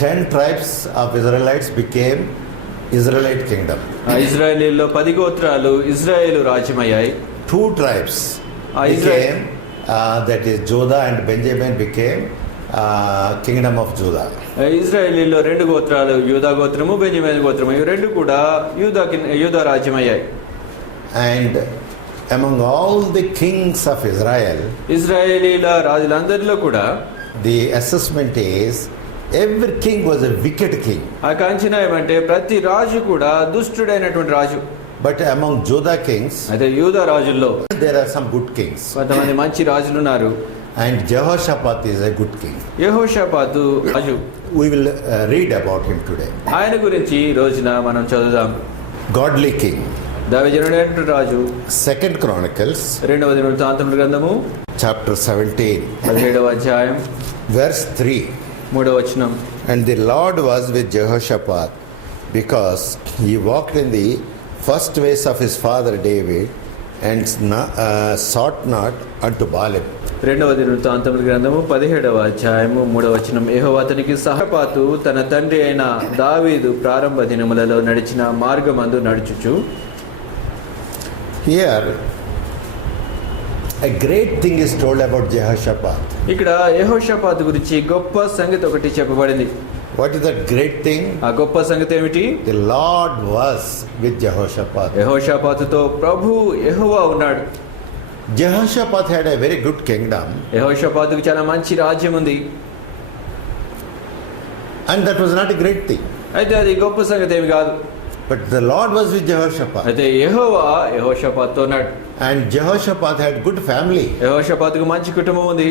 10 tribes of Israelites became Israelite kingdom. ఇజ్రాయేలీలో 10 గోత్రాలు Israel రాజ్యమయ్యాయి. 2 tribes became, that is Judah and Benjamin became kingdom of Judah. ఇజ్రాయేలీలో 2 గోత్రాలు యూదా గోత్రము Benjamin గోత్రము ఇవి రెండు కూడా యూదా రాజ్యమయ్యాయి. And among all the kings of Israel, ఇజ్రాయేలీల రాజులందరిలో కూడా the assessment is every king was a wicked king. ఆ కాంచన ఏమంటే ప్రతి రాజు కూడా దుష్టుడైనటువంటి రాజు. But among Judah kings, అయితే యూదా రాజుల్లో there are some good kings. కొంతమంది మంచి రాజులు ఉన్నారు. And Jehoshaphat is a good king. యెహోషాపాతు రాజు. We will read about him today. ఆయన గురించి ఈ రోజున మనం చదువుదాం. Godly king. దైవజనుడైన రాజు. 2 Chronicles 2వ దినవృత్తాంతముల గ్రంథము chapter 17 17వ అధ్యాయం verse 3. 3వ వచనం. And the Lord was with Jehoshaphat, because he walked in the first ways of his father David, and sought not unto Baalim. 2వ దినవృత్తాంతముల గ్రంథము 17వ అధ్యాయము 3వ వచనం. యెహోవా అతనికి సహపాతు తన తండ్రి అయిన దావీదు ప్రారంభ దినములలో నడిచిన మార్గమందు నడుచుచు. Here a great thing is told about Jehoshaphat. ఇక్కడ యెహోషాపాతు గురించి గొప్ప సంగతి ఒకటి చెప్పబడింది. What is that great thing? ఆ గొప్ప సంగతి ఏమిటి? The Lord was with Jehoshaphat. యెహోషాపాతుతో ప్రభు యెహోవా ఉన్నాడు. Jehoshaphat had a very good kingdom. యెహోషాపాతుకు చాలా మంచి రాజ్యం ఉంది. And that was not a great thing. అయితే అది గొప్ప సంగతి ఏమి కాదు. But the Lord was with Jehoshaphat. అయితే యెహోవా యెహోషాపాతుతో ఉన్నాడు. And Jehoshaphat had good family. యెహోషాపాతుకు మంచి కుటుంబం ఉంది.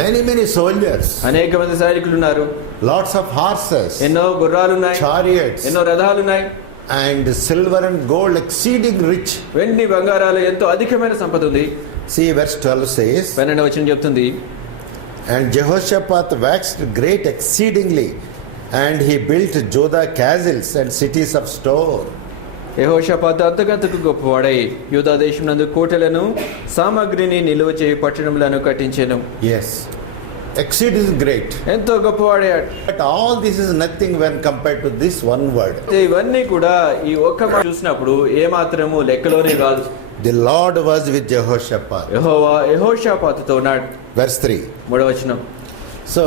Many soldiers. అనేక మంది సైనికులు ఉన్నారు. Lots of horses. ఎన్నో గుర్రాలు ఉన్నాయి. Chariots. ఎన్నో రథాలు ఉన్నాయి. And silver and gold exceeding rich. వెండి బంగారాలు ఎంతో అధికమైన సంపద ఉంది. See verse 12 says. 12వ వచనం చెప్తుంది. And Jehoshaphat waxed great exceedingly, and he built Judah castles and cities of store. యెహోషాపాతు అంతకంతకు గొప్పవాడై యూదా దేశమునందు కోటలను సామగ్రిని నిలువ చేయి పట్టణములను కట్టించెను. Yes, exceeding great. ఎంతో గొప్పవాడయ్యాడు. But all this is nothing when compared to this one word. ఇవన్నీ కూడా ఈ ఒక్క మాట చూసినప్పుడు ఏ మాత్రము లెక్కలోనే కాదు. The Lord was with Jehoshaphat. యెహోవా యెహోషాపాతుతో ఉన్నాడు. Verse 3. 3వ వచనం. So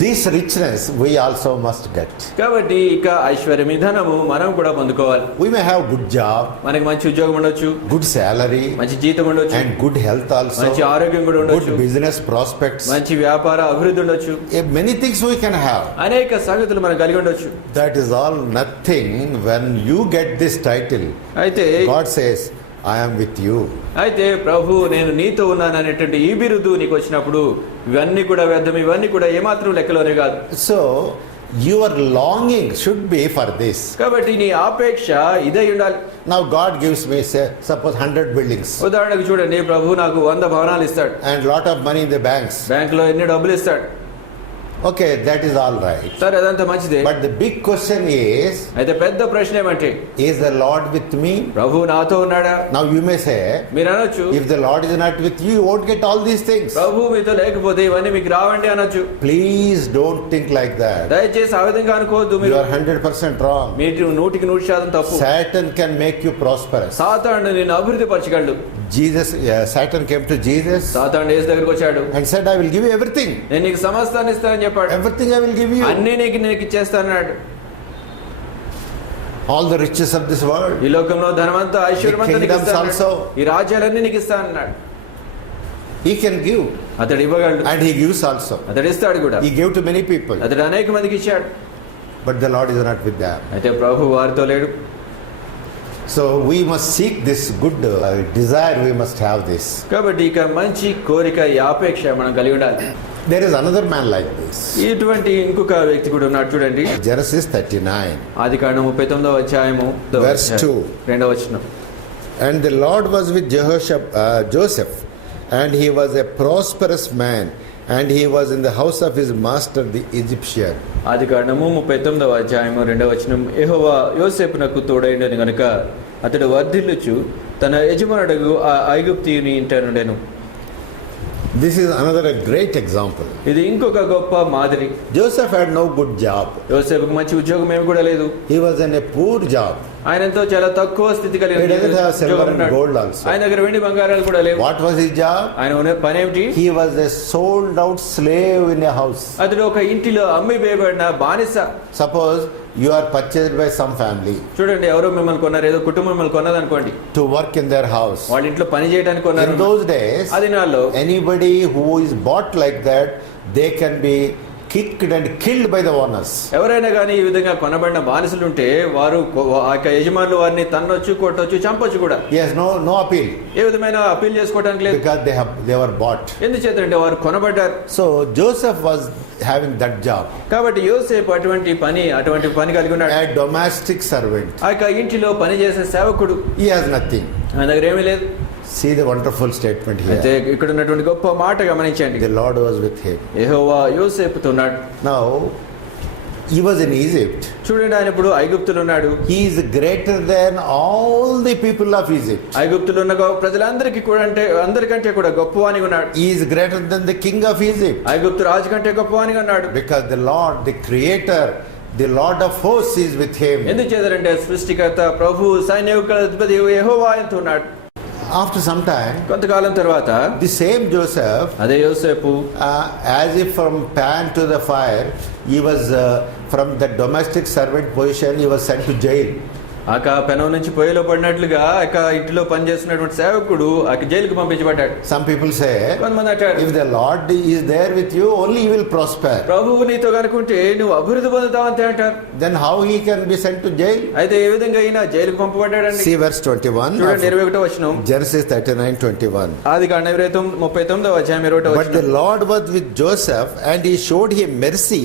this richness we also must get. కాబట్టి ఇక ఐశ్వర్యం ధనము మనం కూడా పొందుకోవాలి. We may have good job, మనకి మంచి ఉద్యోగం ఉండొచ్చు, good salary, మంచి జీతం ఉండొచ్చు, and good health also, మంచి ఆరోగ్యం కూడా ఉండొచ్చు, good business prospects, మంచి వ్యాపార అభివృద్ధి ఉండొచ్చు. Many things we can have. అనేక సంగతులు మనం కలిగి ఉండొచ్చు. That is all nothing when you get this title. అయితే God says, I am with you. అయితే ప్రభు నేను నీతో ఉన్నాను అనేటువంటి ఈ బిరుదు నీకు వచ్చినప్పుడు ఇవన్నీ కూడా వ్యర్థం, ఇవన్నీ కూడా ఏమాత్రం లెక్కలోనే కాదు. So your longing should be for this. కాబట్టి నీ ఆపేక్ష ఇదే ఉండాలి. Now God gives me, say, suppose 100 buildings. ఉదాహరణకు చూడండి, ప్రభు నాకు 100 భవనాలు ఇస్తాడు. And lot of money in the banks. బ్యాంకులో ఎన్ని డబ్బులు ఇస్తాడు. Okay, that is all right. సరే, అదంతా మంచిదే. But the big question is, అయితే పెద్ద ప్రశ్న ఏమంటే, is the Lord with me? ప్రభు నాతో ఉన్నాడా? Now you may say, మీరు అనొచ్చు, if the Lord is not with you, you won't get all these things. ప్రభు మీతో లేకపోతే ఇవన్నీ మీకు రావండి అనొచ్చు. Please don't think like that. దయచేసి ఆ విధంగా అనుకోవద్దు. You are 100% wrong. మీరు 100% తప్పు. Satan can make you prosperous. సాతాను నిన్ను అభివృద్ధి పరచగలడు. Satan came to Jesus. సాతాను యేసు దగ్గరికి వచ్చాడు and said, I will give you everything. నేను నీకు సమస్తాన్ని ఇస్తానని చెప్పాడు. Everything I will give you. అన్నీ నీకు ఇచ్చేస్తానన్నాడు. All the riches of this world. ఈ లోకంలో ధనమంతా ఐశ్వర్యమంతా నీకు ఇస్తాను. ఈ రాజ్యాలన్నీ నీకు ఇస్తానన్నాడు. He can give. అతడు ఇవ్వగలడు. And he gives also. అతడు ఇస్తాడు కూడా. He gave to many people. అతడు అనేక మందికి ఇచ్చాడు. But the Lord is not with them. అయితే ప్రభు వారితో లేడు. So we must seek this good desire. We must have this. కాబట్టి ఇక మంచి కోరిక, ఈ ఆపేక్ష మనం కలిగి ఉండాలి. There is another man like this. ఇటువంటి ఇంకొక వ్యక్తి కూడా ఉన్నాడు చూడండి. Genesis 39. ఆదికాండం 39వ అధ్యాయము verse 2. 2వ వచనం. And the Lord was with Joseph, and he was a prosperous man, and he was in the house of his master the Egyptian. ఆదికాండము 39వ అధ్యాయము 2వ వచనం. యెహోవా యోసేపునకు తోడైండెను గనుక అతడు వర్ధిల్లుచు తన యజమానుడగు ఆ ఐగుప్తీయుని ఇంట నుండెను. This is another great example. ఇది ఇంకొక గొప్ప మాదిరి. Joseph had no good job. యోసేపుకు మంచి ఉద్యోగం ఏమి కూడా లేదు. He was in a poor job. ఆయన ఎంతో చాలా తక్కువ స్థితి కలిగిన He doesn't have silver ఉద్యోగం and ఉన్నాడు. gold also. ఆయన దగ్గర వెండి బంగారాలు కూడా లేవు. What was his job? ఆయన పని ఏమిటి? He was a sold out slave in a house. అతడు ఒక ఇంటిలో అమ్మి వేయబడిన బానిస. Suppose you are purchased by some family చూడండి, ఎవరో మిమ్మల్ని కొన్నారు, ఏదో కుటుంబం మిమ్మల్ని కొన్నది అనుకోండి. to work in their house. వాళ్ళ ఇంట్లో పని చేయడానికి కొన్నారు. In those days, ఆ దినాల్లో anybody who is bought like that, they can be kicked and killed by the owners. ఎవరైనా కానీ ఈ విధంగా కొనబడిన బానిసలు ఉంటే వారు ఆ యొక్క యజమానులు వారిని తన్నొచ్చు, కొట్టొచ్చు, చంపొచ్చు కూడా. Yes, no appeal, ఏ విధమైన అప్పీల్ చేసుకోవడానికి లేదు. because they were bought. ఎందుచేతంటే వారు కొనబడ్డారు. So Joseph was having that job, కాబట్టి యోసేపు అటువంటి పని కలిగి ఉన్నాడు. a domestic servant. ఆ యొక్క ఇంటిలో పని చేసే సేవకుడు. He has nothing. ఆయన దగ్గర ఏమీ లేదు. See the wonderful statement అయితే here. ఇక్కడ ఉన్నటువంటి గొప్ప మాట గమనించండి. The Lord was with him. యెహోవా యోసేపుతో ఉన్నాడు. Now he was in Egypt. చూడండి, ఆయన ఇప్పుడు ఐగుప్తులో ఉన్నాడు. He is greater than all the people of Egypt. ఐగుప్తులో ఉన్న ప్రజలందరికీ కూడా అందరికంటే కూడా గొప్పవానిగా ఉన్నాడు. He is greater than the king of Egypt. ఐగుప్తు రాజు కంటే గొప్పవానిగా ఉన్నాడు. Because the Lord, the creator, the Lord of hosts is with him. ఎందుకు చేశారంటే సృష్టికర్త, ప్రభు, సైన్యకుల అధిపతి యెహోవా ఆయనతో ఉన్నాడు. After some time, కొంతకాలం తర్వాత the same Joseph, అదే యోసేపు as if from pan to the fire, he was from the domestic servant position, he was sent to jail. ఆ పెనం నుంచి పొయ్యిలో పడినట్లుగా ఆ ఇంటిలో పనిచేస్తున్నటువంటి సేవకుడు ఆ జైలుకు పంపించబడ్డాడు. Some people say, కొంతమంది అంటారు, if the Lord is there with you, only you will prosper. ప్రభువు నీతో కనుకుంటే నువ్వు అభివృద్ధి పొందుతావు అంతే అంటారు. Then how he can be sent to jail? అయితే ఏ విధంగా అయినా జైలుకు పంపబడ్డాడండి. See verse 21. చూడండి 21వ వచనం. Genesis 39:21. ఆదికాండం 39వ అధ్యాయం 21వ But the వచనం. Lord was with Joseph, and he showed him mercy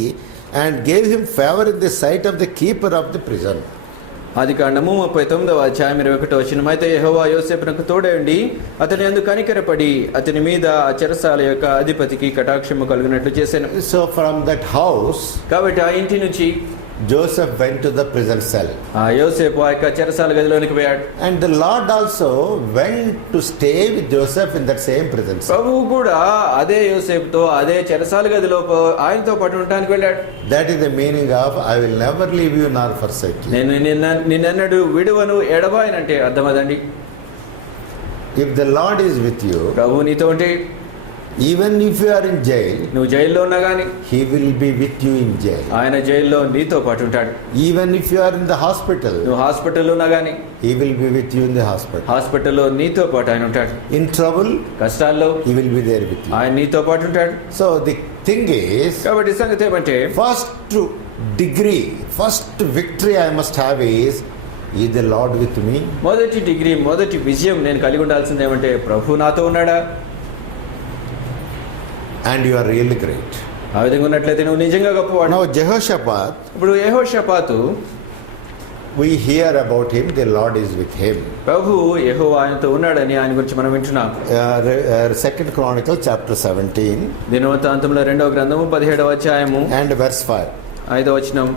and gave him favor in the sight of the keeper of the prison. ఆదికాండము 39వ అధ్యాయం 21వ వచనం. అయితే యెహోవా యోసేపునకు తోడయుండి అతని యందు కనికరపడి అతని మీద ఆ చెరసాల యొక్క అధిపతికి కటాక్షము కలుగునట్లు చేశాను. So from that house, కాబట్టి ఆ ఇంటి నుంచి Joseph went to the prison cell. ఆ యోసేపు ఆ యొక్క చెరసాల గదిలోనికి పోయాడు. And the Lord also went to stay with Joseph in that same prison cell. ప్రభువు కూడా అదే యోసేపుతో అదే చెరసాల గదిలో ఆయనతో పాటు ఉండడానికి వెళ్ళాడు. That is the meaning of I will never leave you nor forsake you. నేను నిన్నెన్నడు విడువను ఎడబాయనంటే అర్థం అదండి. If the Lord is with you, ప్రభువు నీతో ఉంటే, even if you are in jail, నువ్వు జైల్లో ఉన్నా గానీ he will be with you in jail. ఆయన జైల్లో నీతో పాటు ఉంటాడు. Even if you are in the hospital, నువ్వు హాస్పిటల్లో ఉన్నా గానీ he will be with you in the hospital. హాస్పిటల్లో నీతో పాటు ఆయన ఉంటాడు. In trouble, కష్టాల్లో he will be there with you. ఆయన నీతో పాటు ఉంటాడు. So the thing is, కాబట్టి సంగతి ఏమంటే, first degree, first victory I must have is the Lord with me? మొదటి డిగ్రీ, మొదటి విజయం నేను కలిగి ఉండాల్సింది ఏమంటే, ప్రభు నాతో ఉన్నాడా? And you are really great. ఆ విధంగా ఉన్నట్లయితే నువ్వు నిజంగా గొప్పవాడు. Now Jehoshaphat, ఇప్పుడు యెహోషాపాతు, we hear about him, the Lord is with him. ప్రభు యెహోవా ఆయనతో ఉన్నాడని ఆయన గురించి మనం వింటున్నాం. 2 Chronicles chapter 17 దినవృత్తాంతంలో 2వ గ్రంథము 17వ అధ్యాయము and verse 5. 5వ వచనం.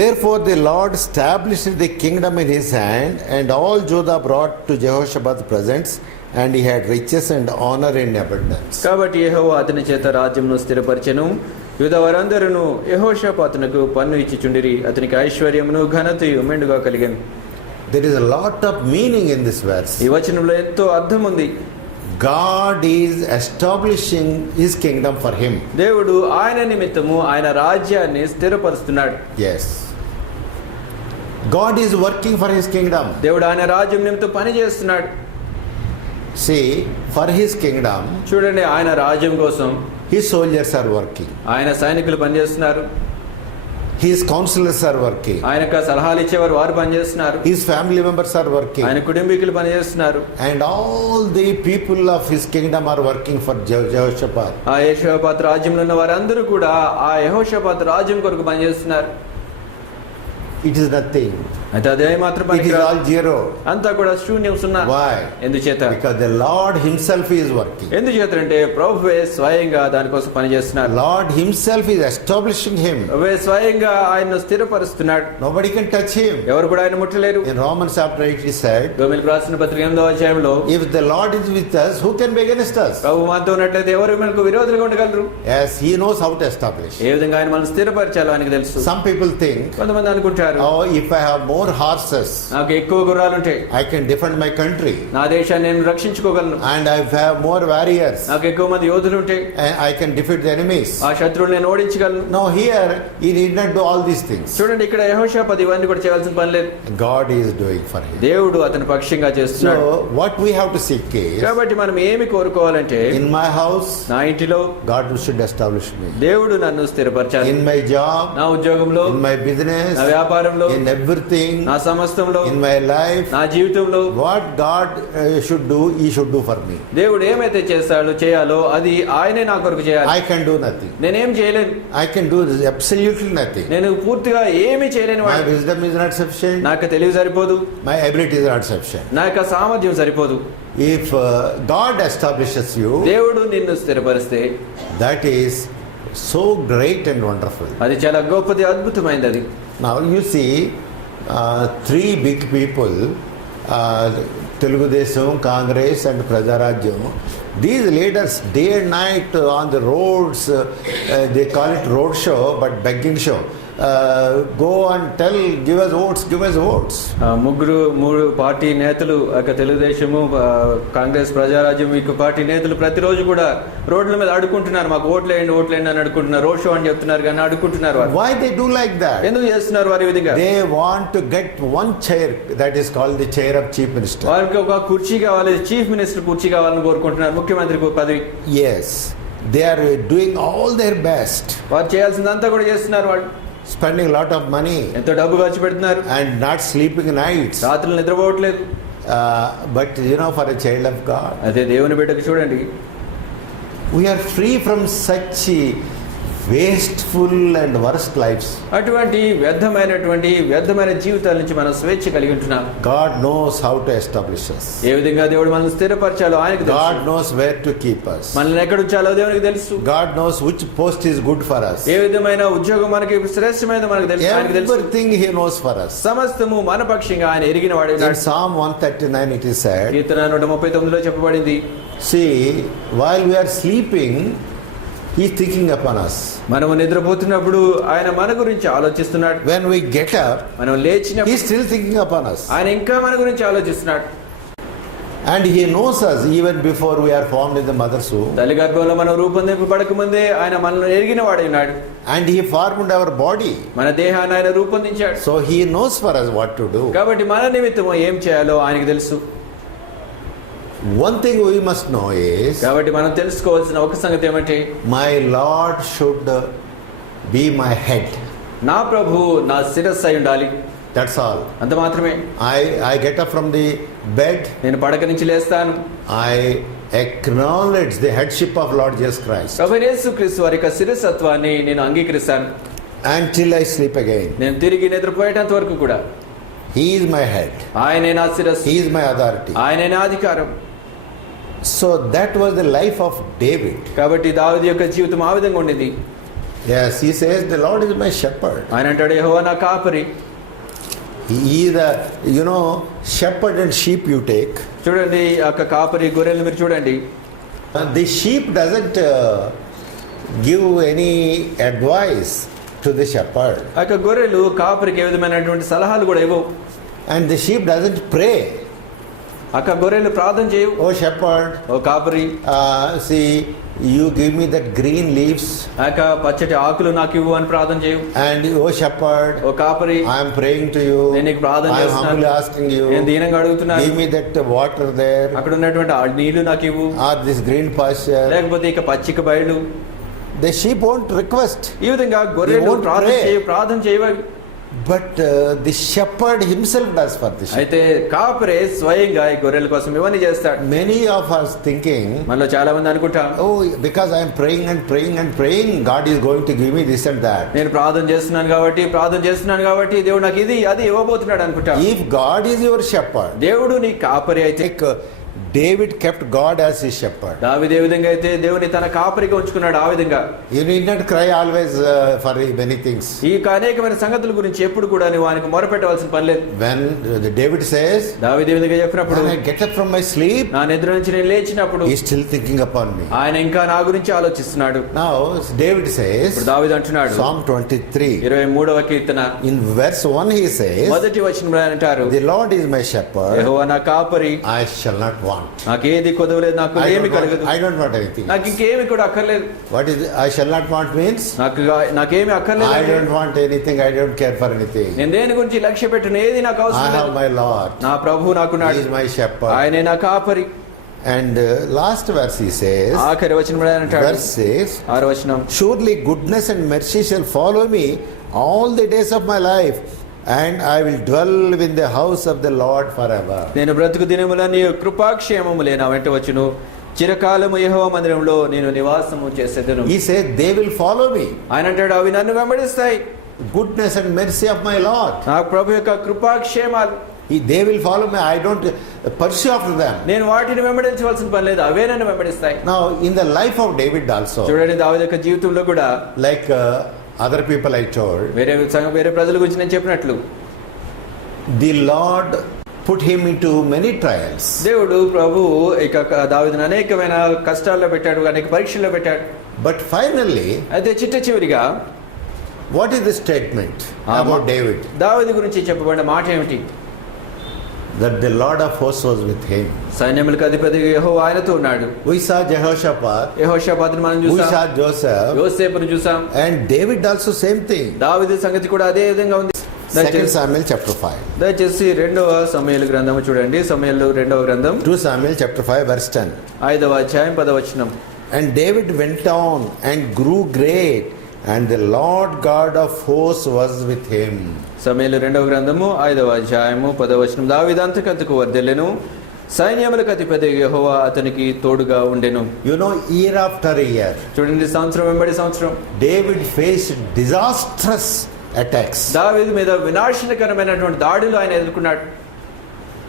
Therefore the Lord established the kingdom in his hand, and all Judah brought to Jehoshaphat presents, and he had riches and honor in abundance. కాబట్టి యెహోవా అతని చేత రాజ్యమును స్థిరపరచెను. యూదా వారందరూ యెహోషాపాతునకు పన్ను ఇచ్చిచుండిరి. అతనికి ఐశ్వర్యమును ఘనతయు మెండుగా కలిగెను. There is a lot of meaning in this verse. ఈ వచనంలో ఎంతో అర్థం ఉంది. God is establishing his kingdom for him. దేవుడు ఆయన నిమిత్తము ఆయన రాజ్యాన్ని స్థిరపరుస్తున్నాడు. Yes. God is working for his kingdom. దేవుడు ఆయన రాజ్యం నిమిత్తం పని చేస్తున్నాడు. See, for his kingdom, చూడండి, ఆయన రాజ్యం కోసం his soldiers are working. ఆయన సైనికులు పనిచేస్తున్నారు. His counselors are working. ఆయనకు సలహాలు ఇచ్చేవారు వారు పనిచేస్తున్నారు. His family members are working. ఆయన కుటుంబీకులు పనిచేస్తున్నారు. And all the people of his kingdom are working for Jehoshaphat. ఆ యెహోషాపాతు రాజ్యంలో ఉన్న వారందరూ కూడా ఆ యెహోషాపాతు రాజ్యం కొరకు పనిచేస్తున్నారు. It is nothing. అయితే అదే మాత్రం It is పనికిరాదు. all zero. అంతా కూడా శూన్యం, సున్నా. Why? ఎందుచేత? Because the Lord himself is working. ఎందుచేతంటే ప్రభువే స్వయంగా దానికోసం పనిచేస్తున్నారు. Lord himself is establishing him. ప్రభువే స్వయంగా ఆయన్ను స్థిరపరుస్తున్నాడు. Nobody can touch him. ఎవరు కూడా ఆయన ముట్టలేరు. In Romans chapter 8 he said, రోమీయులకు రాసిన పత్రిక 8వ అధ్యాయంలో, if the Lord is with us, who can be against us? ప్రభు మనతో ఉన్నట్లయితే ఎవరు మనకు విరోధులుగా ఉండగలరు? Yes, he knows how to establish. ఏ విధంగా ఆయన మనం స్థిరపరచాలో ఆయనకు తెలుసు. Some people think, కొంతమంది అనుకుంటారు, oh, if I have more horses, నాకు ఎక్కువ గుర్రాలు ఉంటాయి, I can defend my country. నా దేశాన్ని నేను రక్షించుకోగలను. And if I have more warriors, నాకు ఎక్కువ మంది యోధులు ఉంటాయి, I can defeat the enemies. ఆ శత్రువులు నేను ఓడించగలను. No, here he did not do all these things. చూడండి, ఇక్కడ యెహోషాపాతు ఇవన్నీ కూడా చేయాల్సిన పని లేదు. God is doing for him. దేవుడు అతని పక్షంగా చేస్తున్నాడు. So what we have to seek is, కాబట్టి మనం ఏమి కోరుకోవాలంటే, in my house, నా ఇంటిలో God should establish me. దేవుడు నన్ను స్థిరపరచాలి. In my job, నా ఉద్యోగంలో, in my business, నా వ్యాపారంలో, in everything, నా సమస్తంలో, in my life, నా జీవితంలో what God should do, he should do for me. దేవుడు ఏమైతే చేయాలో అది ఆయనే నా కొరకు చేయాలి. I can do nothing. నేనేం చేయలేను. I can do absolutely nothing. నేను పూర్తిగా ఏమీ చేయలేను. My wisdom is not sufficient. నాకు తెలివి సరిపోదు, My ability is not sufficient. నా యొక్క సామర్థ్యం సరిపోదు. If God establishes you, దేవుడు నిన్ను స్థిరపరిస్తే that is so great and wonderful. అది చాలా గొప్పది, అద్భుతమైనది. అది Now you see, three big people, Telugu Desam, Congress and Prajarajyam, these leaders day and night on the roads, they call it road show, but begging show. Go and tell, give us votes. మూడు party నేతలు, తెలుగుదేశము, కాంగ్రెస్, ప్రజారాజ్యం, ఈ party నేతలు ప్రతిరోజు కూడా రోడ్ల మీద అడుకుంటున్నారు, మాకు ఓట్లేయండి అని అడుకుంటున్నారు. రోడ్ షో అని చెప్తున్నారు కానీ అడుకుంటున్నారు. Why they do like that? ఎందుకు చేస్తున్నారు వారి విధంగా? They want to get one chair, that is called the chair of chief minister. వారికి ఒక కుర్చీ కావాలి, చీఫ్ మినిస్టర్ కుర్చీ కావాలని కోరుకుంటున్నారు, ముఖ్యమంత్రి పదవి. Yes, they are doing all their best, వారు చేయాల్సిందంతా కూడా చేస్తున్నారు. వాళ్ళు spending a lot of money ఎంతో డబ్బు ఖర్చు పెడుతున్నారు, and not sleeping nights. రాత్రులు నిద్రపోవట్లేదు. But for a child of God, అదే దేవుని బిడ్డకు చూడండి, we are free from such wasteful and worst lives. అటువంటి వ్యర్థమైన జీవితాల నుంచి మనం స్వేచ్ఛ కలిగి ఉంటున్నాం. God knows how to establish us. ఏ విధంగా దేవుడు మనల్ని స్థిరపరచాలో ఆయనకు తెలుసు. God knows where to keep us. మనల్ని ఎక్కడ ఉంచాలో దేవునికి తెలుసు. God knows which post is good for us. ఏ విధమైన ఉద్యోగం మనకి శ్రేష్టమైనది మనకు తెలుసు. ఆయనకు తెలుసు. Everything he knows for us. సమస్తము మన పక్షంగా ఆయన ఎరిగిన వాడే. In Psalm 139 it is said, కీర్తన 139లో చెప్పబడింది, see, while we are sleeping, he is thinking upon us. మనము నిద్రపోతున్నప్పుడు ఆయన మన గురించి ఆలోచిస్తున్నాడు. When we get up, మనం లేచినప్పుడు he is still thinking upon us. ఆయన ఇంకా మన గురించి ఆలోచిస్తున్నాడు. And he knows us even before we are formed in the mother's womb. తల్లి గర్భంలో మనం రూపొందింపబడక ముందే ఆయన మనల్ని ఎరిగిన వాడై ఉన్నాడు. And he formed our body. మన దేహాన్ని ఆయన రూపొందించాడు. So he knows for us what to do. కాబట్టి మన నిమిత్తం ఏం చేయాలో ఆయనకు తెలుసు. One thing we must know is, కాబట్టి మనం తెలుసుకోవాల్సిన ఒక సంగతి ఏమంటే, my Lord should be my head. నా ప్రభు నా శిరస్సు అయి ఉండాలి. That's all. అంత మాత్రమే. I get up from the bed. నేను పడక నుంచి లేస్తాను. I acknowledge the headship of Lord Jesus Christ. ప్రభువైన యేసుక్రీస్తు వారి యొక్క శిరస్సత్వాన్ని నేను అంగీకరిస్తాను. Until I sleep again. నేను తిరిగి నిద్రపోయేటంత వరకు కూడా He is my head. ఆయనే నా శిరస్సు. He is my authority. ఆయనే నా అధికారం. So that was the life of David. కాబట్టి దావీదు యొక్క జీవితం ఆ విధంగా ఉండింది. Yes, he says the Lord is my shepherd. ఆయన అంటాడు, యెహోవా నా కాపరి. He is the, shepherd and sheep you take. చూడండి, ఆ కాపరి గొర్రెలు మీరు చూడండి. The sheep doesn't give any advice to the shepherd. ఆ గొర్రెలు కాపరికి ఏ విధమైనటువంటి సలహాలు కూడా ఇవ్వవు. And the sheep doesn't pray. ఆ గొర్రెలు ప్రార్థన చేయవు. Oh shepherd, ఓ కాపరి, see, you give me that green leaves. ఆ పచ్చటి ఆకులు నాకు ఇవ్వు అని ప్రార్థన చేయవు. And oh shepherd, ఓ కాపరి, I am praying to you. నేను నీకు ప్రార్థన I am చేస్తున్నాను. humbly asking you. నేను దీనంగా అడుగుతున్నాను. Give me that water there. అక్కడ ఉన్నటువంటి ఆ నీళ్లు నాకు ఇవ్వు. Or this green pasture. లేకపోతే ఇక పచ్చిక బయలు. The sheep won't request. ఈ విధంగా గొర్రెలు ప్రార్థన చేయవు. But the shepherd himself does for the sheep. అయితే కాపరే స్వయంగా ఈ గొర్రెల కోసం ఇవన్నీ చేస్తాడు. Many of us thinking, మనలో చాలా మంది అనుకుంటాం, oh, because I am praying and praying and praying, God is going to give me this and that. నేను ప్రార్థన చేస్తున్నాను కాబట్టి దేవుడు నాకు ఇది అది ఇవ్వబోతున్నాడు అనుకుంటా. If God is your shepherd, దేవుడు నీ కాపరి అయితే, like David kept God as his shepherd. దావీదు ఏ విధంగా అయితే దేవుని తన కాపరిగా ఉంచుకున్నాడు ఆ విధంగా. You need not cry always for many things. ఈ అనేకమైన సంగతుల గురించి ఎప్పుడు కూడా నువ్వు ఆయనకు మొరపెట్టవలసిన పని లేదు. When David says, దావీదు ఏ విధంగా చెప్పినప్పుడు, when I get up from my sleep, నా నిద్ర నుంచి నేను లేచినప్పుడు he is still thinking upon me. ఆయన ఇంకా నా గురించి ఆలోచిస్తున్నాడు. Now David says, ఇప్పుడు దావీదు అంటున్నాడు, Psalm 23, 23వ Keerthana in verse 1 he says, మొదటి వచనంలో ఆయన అంటారు, the Lord is my shepherd, యెహోవా నా కాపరి, I shall not want. నాకేది కొదవలేదు, నాకు ఏమి కలగదు, I don't want anything. నాకు ఇంకేమి కూడా అక్కర్లేదు. What is I shall not want means? నాకేమి అక్కర్లేదు. I don't want anything, I don't care for anything. నేను దేని గురించి లక్ష్య పెట్టిన ఏది నాకు I అవసరం have లేదు. my Lord. నా ప్రభు నాకున్నాడు, He is my shepherd. ఆయనే నా కాపరి. And last verse he says, ఆఖరి వచనం ఆయన అంటాడు, verse 6, 6వ వచనం, surely goodness and mercy shall follow me all the days of my life, and I will dwell in the house of the Lord forever. నేను బ్రతుకు దినములని కృపాక్షేమములే నా వెంట వచ్చును, చిరకాలము యెహోవా మందిరంలో నేను నివాసము చేసేదను. He said, they will follow me. ఆయన అంటాడు, అవి నన్ను వెంబడిస్తాయి. Goodness and mercy of my Lord. నా ప్రభు యొక్క కృపాక్షేమాలు, They will follow me. I don't pursue after them. నేను వాటిని వెంబడించవలసిన పని లేదు, అవే నన్ను వెంబడిస్తాయి. Now, in the life of David also, చూడండి, దావీదు యొక్క జీవితంలో కూడా like other people I told, వేరే ప్రజల గురించి నేను చెప్పినట్లు, the Lord put him into many trials. దేవుడు ప్రభు ఇక దావీదును అనేకమైన కష్టాల్లో పెట్టాడు, అనేక పరీక్షల్లో పెట్టాడు. But finally, అయితే చివరిగా what is the statement about David? దావీదు గురించి చెప్పబడిన మాట ఏమిటి? That the Lord of hosts was with him. సైన్యములకు అధిపతి యెహోవా ఆయనతో ఉన్నాడు. We saw Jehoshaphat. యెహోషాపాతును మనం We చూసాం. saw Joseph. యోసేపును చూసాం. And David also same thing. దావీదు సంగతి కూడా అదే విధంగా ఉంది. 2 Samuel chapter 5. దయచేసి 2వ సమూయేలు గ్రంథము చూడండి. సమూయేలు 2వ గ్రంథం 2 Samuel chapter 5 verse 10. 5వ అధ్యాయం 10వ వచనం. And David went on and grew great, and the Lord God of hosts was with him. సమూయేలు 2వ గ్రంథము 5వ అధ్యాయము 10వ వచనం. దావీదు అంతకంతకు వర్ధిల్లెను, సైన్యములకు అధిపతి యెహోవా అతనికి తోడుగా ఉండెను. You know, year after year, చూడండి, సంవత్సరం వెంబడి సంవత్సరం David faced disastrous attacks. దావీదు మీద వినాశనకరమైనటువంటి దాడులు ఆయన ఎదుర్కొన్నాడు.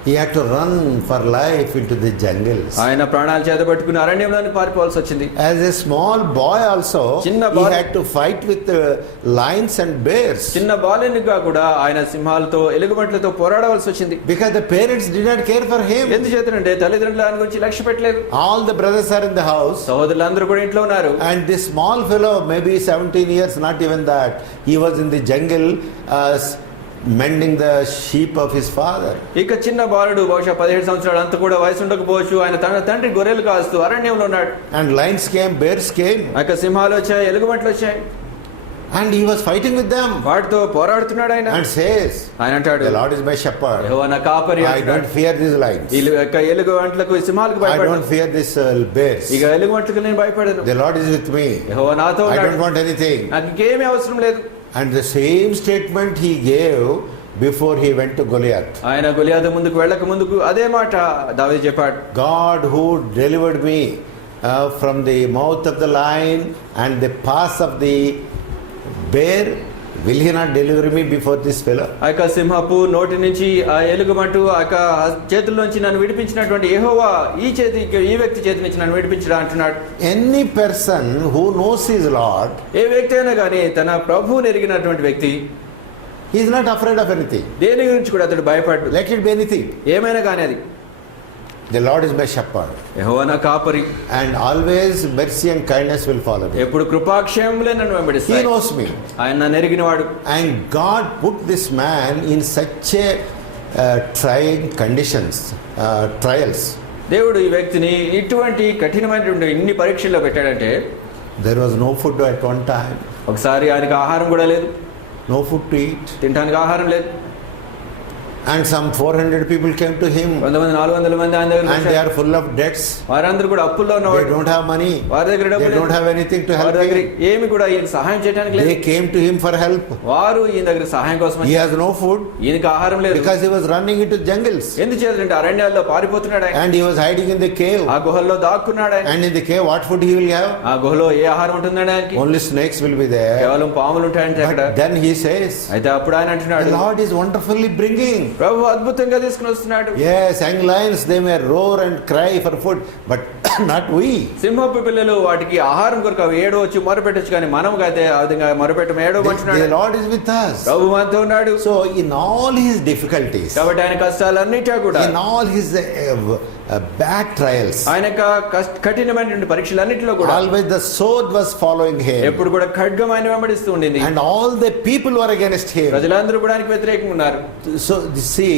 He had to run for life into the jungles. ఆయన ప్రాణాలు చేతబట్టుకుని అరణ్యంలోకి పారిపోవాల్సి వచ్చింది. As a small boy also, చిన్న he had to fight with lions and bears. చిన్న బాలునిగా కూడా ఆయన సింహాలతో ఎలుగుబంట్లతో పోరాడవలసి వచ్చింది. Because the parents did not care for him. ఎందుచేతనంటే తల్లిదండ్రులు ఆయన గురించి లక్ష్య పెట్టలేదు. All the brothers are in the house. సహోదరులందరూ కూడా ఇంట్లో ఉన్నారు. And this small fellow, maybe 17 years, not even that, he was in the jungle mending the sheep of his father. ఇక చిన్న బాలుడు బహుశా 17 సంవత్సరాలు అంత కూడా వయసు ఉండకపోవచ్చు. ఆయన తన తండ్రి గొర్రెలు కాస్తూ అరణ్యంలో ఉన్నాడు. And lions came, bears came. ఇక సింహాలు వచ్చాయి, ఎలుగుబంట్లు వచ్చాయి. And he was fighting with them. వాటితో పోరాడుతున్నాడు ఆయన. And says, ఆయన అంటాడు, the Lord is my shepherd. యెహోవా నా కాపరి. I don't fear these lions. ఎలుగుబంట్లకు సింహాలకు I భయపడను. don't fear these bears. ఇక ఎలుగుబంట్లకు నేను భయపడను. The Lord is with me. యెహోవా నాతో I ఉన్నాడు. don't want anything. నాకు ఇంకేమీ అవసరం లేదు. And the same statement he gave before he went to Goliath. ఆయన గొలియాతు ముందుకు వెళ్ళక ముందుకు అదే మాట దావీదు చెప్పాడు. God who delivered me from the mouth of the lion and the paws of the bear, will he not deliver me before this fellow? ఆ యొక్క సింహపు నోటి నుంచి ఆ ఎలుగుబంటు ఆ యొక్క చేతుల నుంచి నన్ను విడిపించినటువంటి యెహోవా ఈ వ్యక్తి చేతి నుంచి నన్ను విడిపించడా అంటున్నాడు. Any person who knows his Lord, ఏ వ్యక్తి అయినా కానీ తన ప్రభువుని ఎరిగినటువంటి వ్యక్తి, he is not afraid of anything. దేని గురించి కూడా అతడు భయపడ్డు. Let it be anything. ఏమైనా కానీ అది. The Lord is my shepherd. యెహోవా నా కాపరి. And always mercy and kindness will follow me. ఎప్పుడు కృపాక్షేమములే నన్ను He వెంబడిస్తాయి. knows me. ఆయన నన్ను ఎరిగినవాడు. And God put this man in such a trying conditions, trials. దేవుడు ఈ వ్యక్తిని ఇటువంటి కఠినమైనటువంటి ఇన్ని పరీక్షల్లో పెట్టాడంటే, There was no food at one time. ఒకసారి ఆయనకు ఆహారం కూడా లేదు. No food to eat. తినడానికి ఆహారం లేదు. And some 400 people came to him, 400 మంది ఆయన దగ్గరికి and they వచ్చారు. are full of debts. వారందరూ కూడా అప్పుల్లో They ఉన్నవారు. don't have money. వారి దగ్గర They డబ్బులు don't have anything to help వారి దగ్గర him. ఏమి కూడా ఈయన సహాయం చేయడానికి They లేదు. came to him for help. వారు ఈయన దగ్గర సహాయం కోసం He వచ్చారు. has no food ఈయనకి ఆహారం లేదు. because he was running into jungles, ఎందుకు చేయాలంటే అరణ్యాల్లో పారిపోతున్నాడు ఆయన. and he was hiding in the cave. ఆ గుహల్లో దాక్కున్నాడు ఆయన. And in the cave, what food he will have? ఆ గుహలో ఏ ఆహారం ఉంటుందండి ఆయనకి? Only snakes will be there. కేవలం పాములు ఉంటాయంటే అక్కడ. But then he says, అయితే అప్పుడు ఆయన the అంటున్నాడు, Lord is wonderfully bringing. ప్రభు అద్భుతంగా తీసుకుని వస్తున్నాడు. Yes, young lions, they may roar and cry for food, but not we. సింహపు పిల్లలు వాటికి ఆహారం కొరకు అవి ఏడవచ్చు మొరపెట్టచ్చు, కానీ మనం అయితే ఆ విధంగా మొరపెట్టం The ఏడవమంటున్నాడు. Lord is with us. ప్రభు మనతో ఉన్నాడు. So in all his difficulties, కాబట్టి ఆయన కష్టాలన్నిటా కూడా, in all his bad trials, ఆయన యొక్క కఠినమైనటువంటి పరీక్షలన్నిటిలో కూడా always the sword was following him, ఎప్పుడు కూడా ఖడ్గం ఆయన వెంబడిస్తూ ఉండింది. and all the people were against him. ప్రజలందరూ కూడా ఆయనకు వ్యతిరేకంగా ఉన్నారు. So see,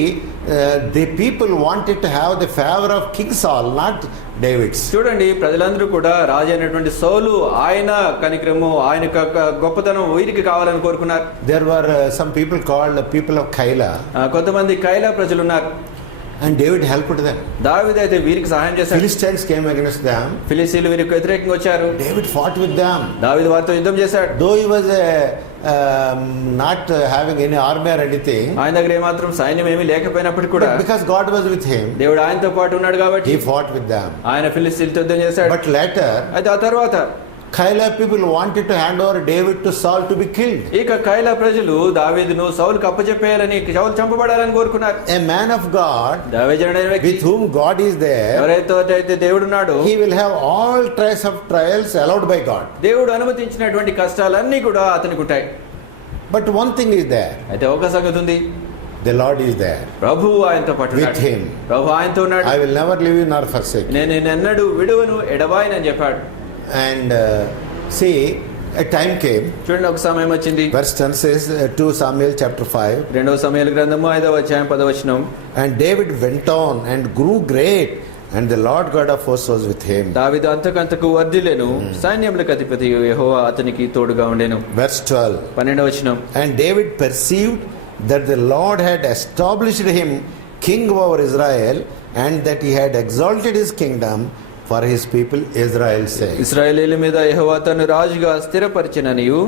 the people wanted to have the favor of King Saul, not David's. చూడండి, ప్రజలందరూ కూడా రాజు అయినటువంటి సౌలు ఆయన కనికరము, ఆయన యొక్క గొప్పతనం వీరికి కావాలని కోరుకున్నారు. There were some people called the people of Kaila, కొంతమంది కైలా ప్రజలు ఉన్నారు. and David helped them. దావీదు అయితే వీరికి సహాయం చేశాడు. Philistines came against them. ఫిలిస్తీయులు వీరికి వ్యతిరేకంగా వచ్చారు. David fought with them. దావీదు వారితో యుద్ధం చేశాడు. Though he was not having any army or anything, ఆయన దగ్గర ఏమాత్రం సైన్యం ఏమీ లేకపోయినప్పటికీ కూడా but because God was with him, దేవుడు ఆయనతో పాటు ఉన్నాడు కాబట్టి he fought with them. ఆయన ఫిలిస్తీయులతో యుద్ధం చేశాడు. But later, అయితే ఆ తర్వాత Kaila people wanted to hand over David to Saul to be killed. ఇక కైలా ప్రజలు దావీదును సౌలుకు అప్పచెప్పేయాలని, సౌలు చంపబడాలని కోరుకున్నారు. A man of God, దావీదుడైన వ్యక్తి, with whom God is there, ఎవరైతే అయితే దేవుడు ఉన్నాడో, he will have all types of trials allowed by God. దేవుడు అనుమతించినటువంటి కష్టాలన్నీ కూడా అతనికి ఉంటాయి. But one thing is there, అయితే ఒక సంగతి ఉంది, the Lord is there. ప్రభు ఆయనతో పాటు With ఉన్నాడు. him. ప్రభు ఆయనతో ఉన్నాడు. I will never leave you nor forsake you. నేను నిన్నెన్నడూ విడువను ఎడబాయనని చెప్పాడు. And see, a time came, చూడండి, ఒక సమయం వచ్చింది. verse 10 says, 2 Samuel chapter 5, 2 సమూయేలు గ్రంథము 5వ అధ్యాయం 10వ వచనం. and David went on and grew great, and the Lord God of hosts was with him. దావీదు అంతకంతకు వర్ధిల్లెను, సైన్యములకు అధిపతి యెహోవా అతనికి తోడుగా ఉండెను. Verse 12, 12వ వచనం. and David perceived that the Lord had established him king over Israel, and that he had exalted his kingdom for his people Israel's sake. ఇశ్రాయేలీయుల మీద యెహోవా తన్ను రాజుగా స్థిరపరిచిననియు,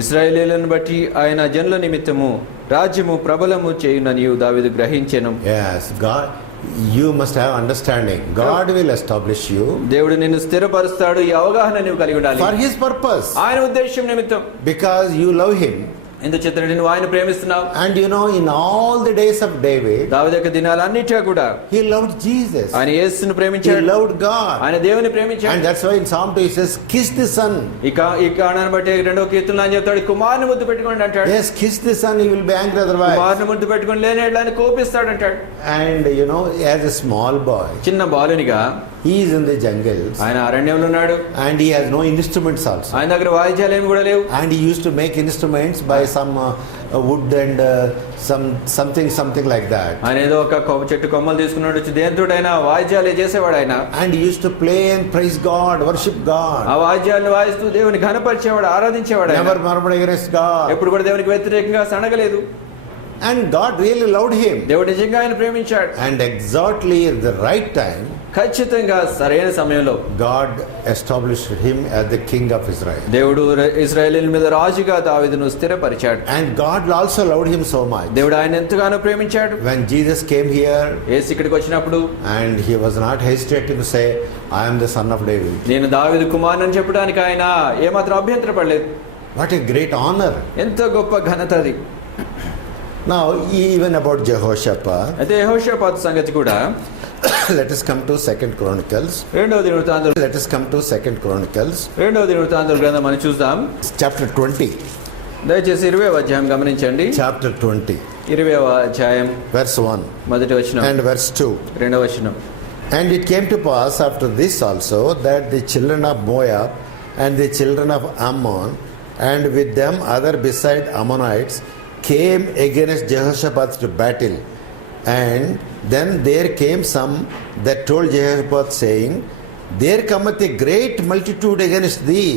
ఇశ్రాయేలీయులను బట్టి ఆయన జనుల నిమిత్తము రాజ్యము ప్రబలము చేయుననియు దావీదు గ్రహించెను. Yes, God, you must have understanding. God will establish you దేవుడు నిన్ను స్థిరపరుస్తాడు. ఈ అవగాహన నీవు కలిగి ఉండాలి. for his purpose, ఆయన ఉద్దేశం నిమిత్తం. because you love him. ఎందుచేత నువ్వు ఆయన ప్రేమిస్తున్నావు. And you know, in all the days of David, దావీదు యొక్క దినాలన్నిటిలో కూడా he loved Jesus. ఆయన యేసును He ప్రేమించాడు. loved God. ఆయన దేవుని ప్రేమించాడు. And that's why in Psalm 2 he says, kiss the son. ఈ కారణాన్ని బట్టి 2వ కీర్తనలో ఆయన చెప్తాడు, కుమారుని ముద్దు పెట్టుకోండి అంటాడు. Yes, kiss the son, he will be angry otherwise. కుమారుని ముద్దు పెట్టుకొని లేనేట్లా ఆయన కోపిస్తాడు అంటాడు. And you know, as a small boy, చిన్న బాలునిగా he is in the jungles, ఆయన అరణ్యంలో ఉన్నాడు. and he has no instruments also. ఆయన దగ్గర వాయిద్యాలు ఏమి కూడా లేవు. And he used to make instruments by some wood and something like that. ఆయన ఏదో ఒక చెట్టు కొమ్మలు తీసుకున్నాడు, వచ్చి దేంతో ఆయన వాయిద్యాలు చేసేవాడు ఆయన. And he used to play and praise God, worship God. ఆ వాయిద్యాలను వాయిస్తూ దేవుని ఘనపరిచేవాడు, ఆరాధించేవాడు ఆయన. Never murmured against God. ఎప్పుడు కూడా దేవునికి వ్యతిరేకంగా సనగలేదు. And God really loved him. దేవుడు నిజంగా ఆయన ప్రేమించాడు. And exactly at the right time, ఖచ్చితంగా సరైన సమయంలో God established him as the king of Israel. దేవుడు ఇశ్రాయేలీయుల మీద రాజుగా దావీదును స్థిరపరిచాడు. And God also loved him so much. దేవుడు ఆయన ఎంతగానో ప్రేమించాడు. When Jesus came here, యేసు ఇక్కడికి వచ్చినప్పుడు and he was not hesitating to say, I am the son of David. నేను దావీదు కుమారుని అని చెప్పడానికి ఆయన ఏమాత్రం అభ్యంతరపడలేదు. What a great honor. ఎంత గొప్ప ఘనత అది. Now, even about Jehoshaphat, అయితే యెహోషాపాతు సంగతి కూడా let us come to 2 Chronicles. 2వ దినవృత్తాంతాలు Let us come to 2 Chronicles, 2వ దినవృత్తాంతాల గ్రంథం మనం చూద్దాం. chapter 20. దయచేసి 20వ అధ్యాయం గమనించండి. Chapter 20, 20వ అధ్యాయం verse 1 మొదటి వచనం, and verse 2. 2వ వచనం. And it came to pass after this also that the children of Moab and the children of Ammon, and with them other beside Ammonites, came against Jehoshaphat to battle. And then there came some that told Jehoshaphat, saying, There cometh a great multitude against thee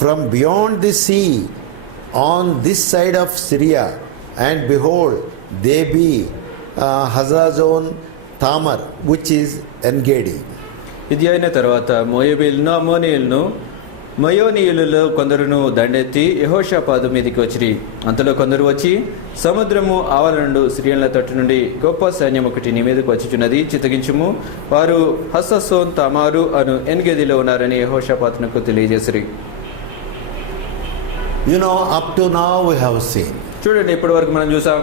from beyond the sea on this side of Syria, and behold, they be Hazazon Tamar, which is Engedi. ఇది అయిన తర్వాత మోయాబీయులను అమ్మోనీయులను మయోనీయులలో కొందరును దండెత్తి యెహోషాపాతు మీదికి వచ్చిరి. అంతలో కొందరు వచ్చి సముద్రము ఆవల నుండి సిరియన్ల తట్టు నుండి గొప్ప సైన్యం ఒకటి నీ మీదకి వచ్చిచున్నది, చిత్తగించుము, వారు హససోన్ తమారు అను ఎన్గెదిలో ఉన్నారని యెహోషాపాతునకు తెలియజేసిరి. You know, up to now we have seen. చూడండి, ఇప్పటి వరకు మనం చూసాం.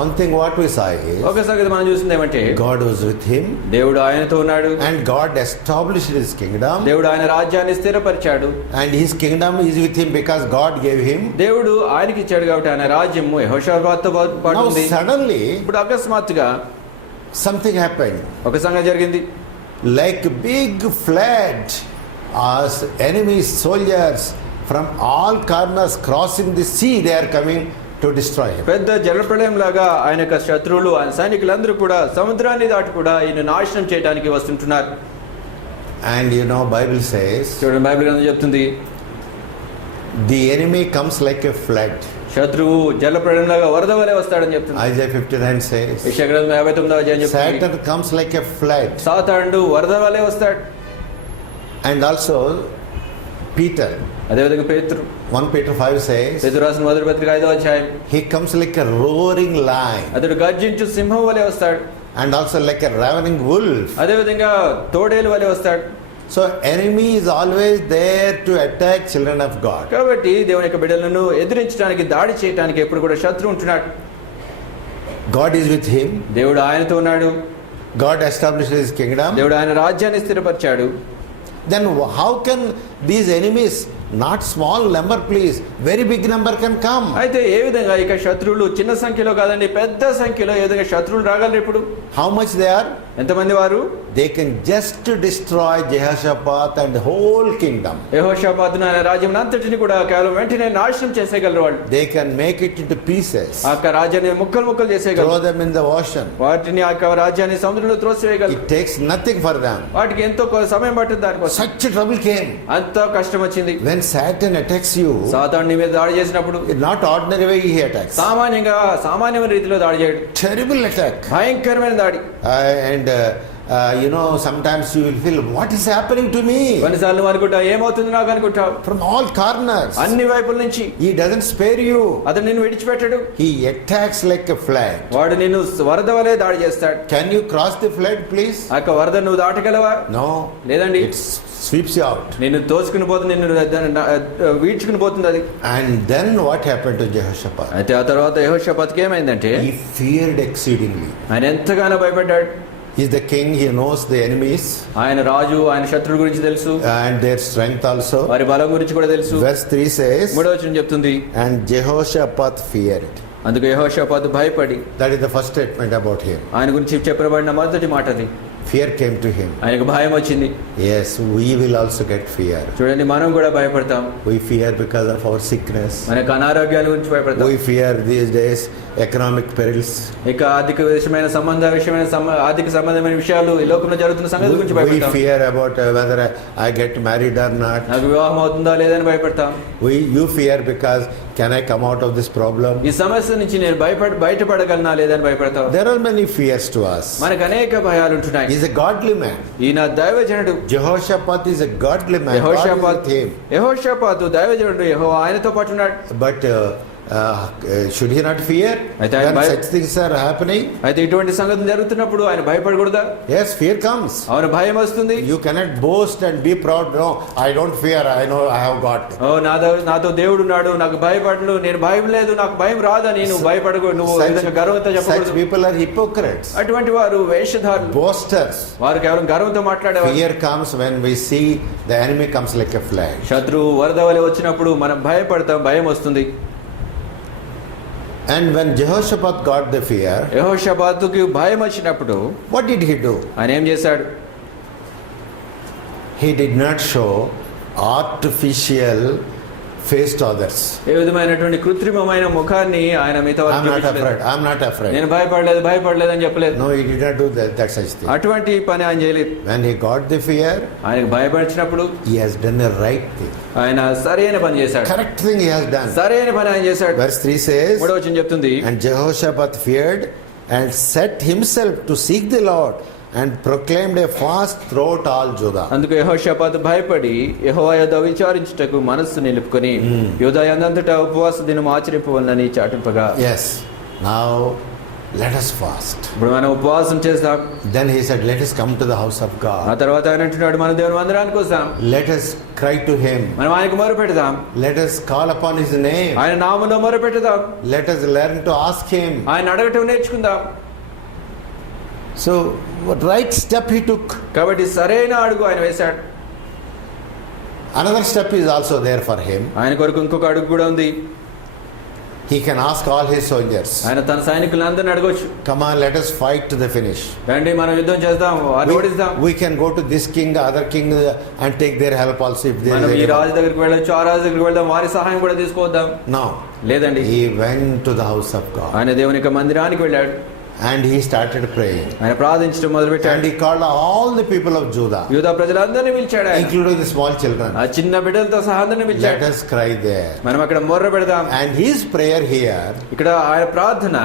One thing what we saw is ఒక సంగతి మనం చూసింది ఏమంటే God was with him దేవుడు ఆయనతో ఉన్నాడు, and God established his kingdom, దేవుడు ఆయన రాజ్యాన్ని స్థిరపరిచాడు. and his kingdom is with him because God gave him. దేవుడు ఆయనకి ఇచ్చాడు కాబట్టి ఆయన రాజ్యము యెహోషాపాతుతో పాటు Now ఉంది. suddenly ఇప్పుడు అకస్మాత్తుగా something happened. ఒక సంగతి జరిగింది. Like big flood, as enemy soldiers from all corners crossing the sea, they are coming to destroy him. పెద్ద జలప్రళయం లాగా ఆయన యొక్క శత్రువులు ఆయన సైనికులందరూ కూడా సముద్రాన్ని దాటి కూడా ఈయన నాశనం చేయడానికి వస్తుంటున్నారు. And you know, Bible says చూడండి, బైబిల్ గ్రంథం చెప్తుంది the enemy comes like a flood. శత్రువు జలప్రళయం లాగా వరద వలె వస్తాడని చెప్తుంది. Isaiah 59 says యెషయా గ్రంథం 59వ అధ్యాయం చెప్తుంది Satan comes like a flood. సాతానుడు వరద వలె వస్తాడు. And also Peter, అదేవిధంగా పేతురు 1 Peter 5 says పేతురు రాసిన మొదటి పత్రిక 5వ అధ్యాయం, he comes like a roaring lion అతడు గర్జించు సింహం వలె వస్తాడు, and also like a ravening wolf. అదేవిధంగా తోడేలు వలె వస్తాడు. So enemy is always there to attack children of God. కాబట్టి దేవుని యొక్క బిడ్డలను ఎదిరించడానికి దాడి చేయడానికి ఎప్పుడు కూడా శత్రువు ఉంటున్నాడు. God is with him. దేవుడు ఆయనతో ఉన్నాడు, God established his kingdom. దేవుడు ఆయన రాజ్యాన్ని స్థిరపరిచాడు. Then how can these enemies, not small number please, very big number can come? అయితే ఏ విధంగా ఇక శత్రువులు చిన్న సంఖ్యలో కాదండి పెద్ద సంఖ్యలో ఏ విధంగా శత్రువులు రాగలరు? ఇప్పుడు How much they are? ఎంతమంది వారు? They can just destroy Jehoshaphat and whole kingdom. యెహోషాపాతును ఆయన రాజ్యం అంతటిని కూడా కేవలం వెంటనే నాశనం చేసేయగలరు వాళ్ళు. They can make it into pieces, ఆ యొక్క రాజ్యాన్ని ముక్కలు ముక్కలు throw చేసేయగలరు, them in the ocean. వాటిని ఆ యొక్క రాజ్యాన్ని సముద్రంలో త్రోసివేయగలరు. It takes nothing for them. వాటికి ఎంతో సమయం పట్టింది దానికోసం. Such trouble came. అంత కష్టం వచ్చింది. When Satan attacks you, సాతాను నీ మీద దాడి చేసినప్పుడు not ordinary way he attacks. సామాన్యమైన రీతిలో దాడి చేయడు, Terrible attack. భయంకరమైన దాడి. And you know, sometimes you will feel, what is happening to me? కొన్నిసార్లు నువ్వు అనుకుంటా ఏమవుతుంది నాకు అనుకుంటావు. From all corners. అన్ని వైపుల నుంచి He doesn't spare you. అతను నిన్ను విడిచిపెట్టడు. He attacks like a flood. వాడు నిన్ను వరద వలె దాడి చేస్తాడు. Can you cross the flood, please? ఆ యొక్క వరద నువ్వు దాటగలవా? No. లేదండి. It sweeps you out. నిన్ను తోసుకుని పోతుంది, నిన్ను వీడ్చుకుని పోతుంది అది. And then what happened to Jehoshaphat? అయితే ఆ తర్వాత యెహోషాపాతుకి ఏమైందంటే He feared exceedingly. ఆయన ఎంతగానో భయపడ్డాడు. He's the king, he knows the enemies ఆయన రాజు, ఆయన శత్రువుల గురించి తెలుసు, and their strength also. వారి బలం గురించి కూడా తెలుసు. Verse 3 says, 3వ వచనం చెప్తుంది, and Jehoshaphat feared. అందుకు యెహోషాపాతు భయపడి. That is the first statement about him. ఆయన గురించి చెప్పబడిన మొదటి మాట అది. Fear came to him. ఆయనకు భయం వచ్చింది. Yes, we will also get fear. చూడండి, మనం కూడా భయపడతాం. We fear because of our sickness. మనకు అనారోగ్యాల గురించి భయపడతాం. We fear these days economic perils. ఇక ఆర్థిక విషయమైన ఆర్థిక సంబంధమైన విషయాలు ఈ లోకంలో జరుగుతున్న సంగతి గురించి We భయపడతాం. fear about whether I get married or not. నాకు వివాహం అవుతుందా లేదని భయపడతాం. You fear because can I come out of this problem? ఈ సమస్య నుంచి నేను బయటపడగలనా లేదని భయపడతాం. There are many fears to us. మనకు అనేక భయాలు ఉంటున్నాయి. He is a godly man. ఈయన దైవజనుడు. Jehoshaphat is a godly man. God is with him. యెహోషాపాతు దైవజనుడు, యెహోవా ఆయనతో పాటు ఉన్నాడు. But should he not fear అయితే when ఆయన such things are happening? అయితే ఇటువంటి సంగతులు జరుగుతున్నప్పుడు ఆయన భయపడకూడదా? Yes, fear comes. అవును, భయం వస్తుంది. You cannot boast and be proud. No, I don't fear. I know I have got. నాతో దేవుడు ఉన్నాడు, నాకు భయపడను, నేను భయం లేదు, నాకు భయం రాదని నువ్వు భయపడకూడదు, నువ్వు గర్వంతో Such చెప్పకూడదు. people are hypocrites, అటువంటి వారు వేషధారులు, boasters. వారు కేవలం గర్వంతో మాట్లాడేవారు. Fear comes when we see the enemy comes like a flood. శత్రువు వరద వలె వచ్చినప్పుడు మనం భయపడతాం, భయం వస్తుంది. And when Jehoshaphat got the fear, యెహోషాపాతుకి భయం వచ్చినప్పుడు what did he do? ఆయన ఏం చేశాడు? He did not show artificial face to others. ఏ విధమైనటువంటి కృత్రిమమైన ముఖాన్ని ఆయన మిగతా I'm not afraid. I'm not afraid. నేను భయపడలేదు అని చెప్పలేదు. No, he did not do that such thing. అటువంటి పని ఆయన చేయలేదు. When he got the fear, ఆయనకు భయపడినప్పుడు he has done the right thing. ఆయన సరైన పని చేశాడు. Correct thing he has done. సరైన పని ఆయన చేశాడు. Verse 3 says, 3వ వచనం చెప్తుంది, and Jehoshaphat feared and set himself to seek the Lord and proclaimed a fast throughout all Judah. అందుకు యెహోషాపాతు భయపడి యెహోవా యొద్ద విచారించుటకు మనస్సు నిలుపుకొని యూదా యందంతటా ఉపవాస దినం ఆచరింపవలనని చాటింపగా. Yes, now let us fast. ఇప్పుడు మనం ఉపవాసం చేద్దాం. Then he said, let us come to the house of ఆ God. తర్వాత ఆయన అంటున్నాడు, మన దేవుని మందిరానికి వస్తాం, Let us cry to him. మనం ఆయనకు మొరపెడదాం, Let us call upon his name. ఆయన నామములో మొరపెడదాం, Let us learn to ask him. ఆయన అడగటం నేర్చుకుందాం. So, what right step he took. కాబట్టి సరైన అడుగు ఆయన వేశాడు. Another step is also there for him. ఆయన కొరకు ఇంకొక అడుగు కూడా ఉంది. He can ask all his soldiers, ఆయన తన సైనికులందరిని అడగొచ్చు, come on, let us fight to the finish. రండి మనం యుద్ధం చేద్దాం, వారిని ఓడిద్దాం. We can go to this king, other king, and take their help also if there మనం is ఈ any. రాజు దగ్గరికి వెళ్ళొచ్చు, ఆ రాజు దగ్గరికి వెళ్దాం, వారి సహాయం కూడా తీసుకోవద్దాం. No. లేదండి, He went to the house of God ఆయన దేవుని యొక్క మందిరానికి వెళ్ళాడు. and he started praying. ఆయన ప్రార్థించడం మొదలు And పెట్టాడు. he called all the people of Judah, యూదా ప్రజలందరినీ పిలిచాడు ఆయన. including the small children. ఆ చిన్న బిడ్డలతో సహా అందరినీ Let పిలిచాడు. us cry there. మనం అక్కడ మొర్ర పెడదాం. And his prayer here, ఇక్కడ ఆయన ప్రార్థన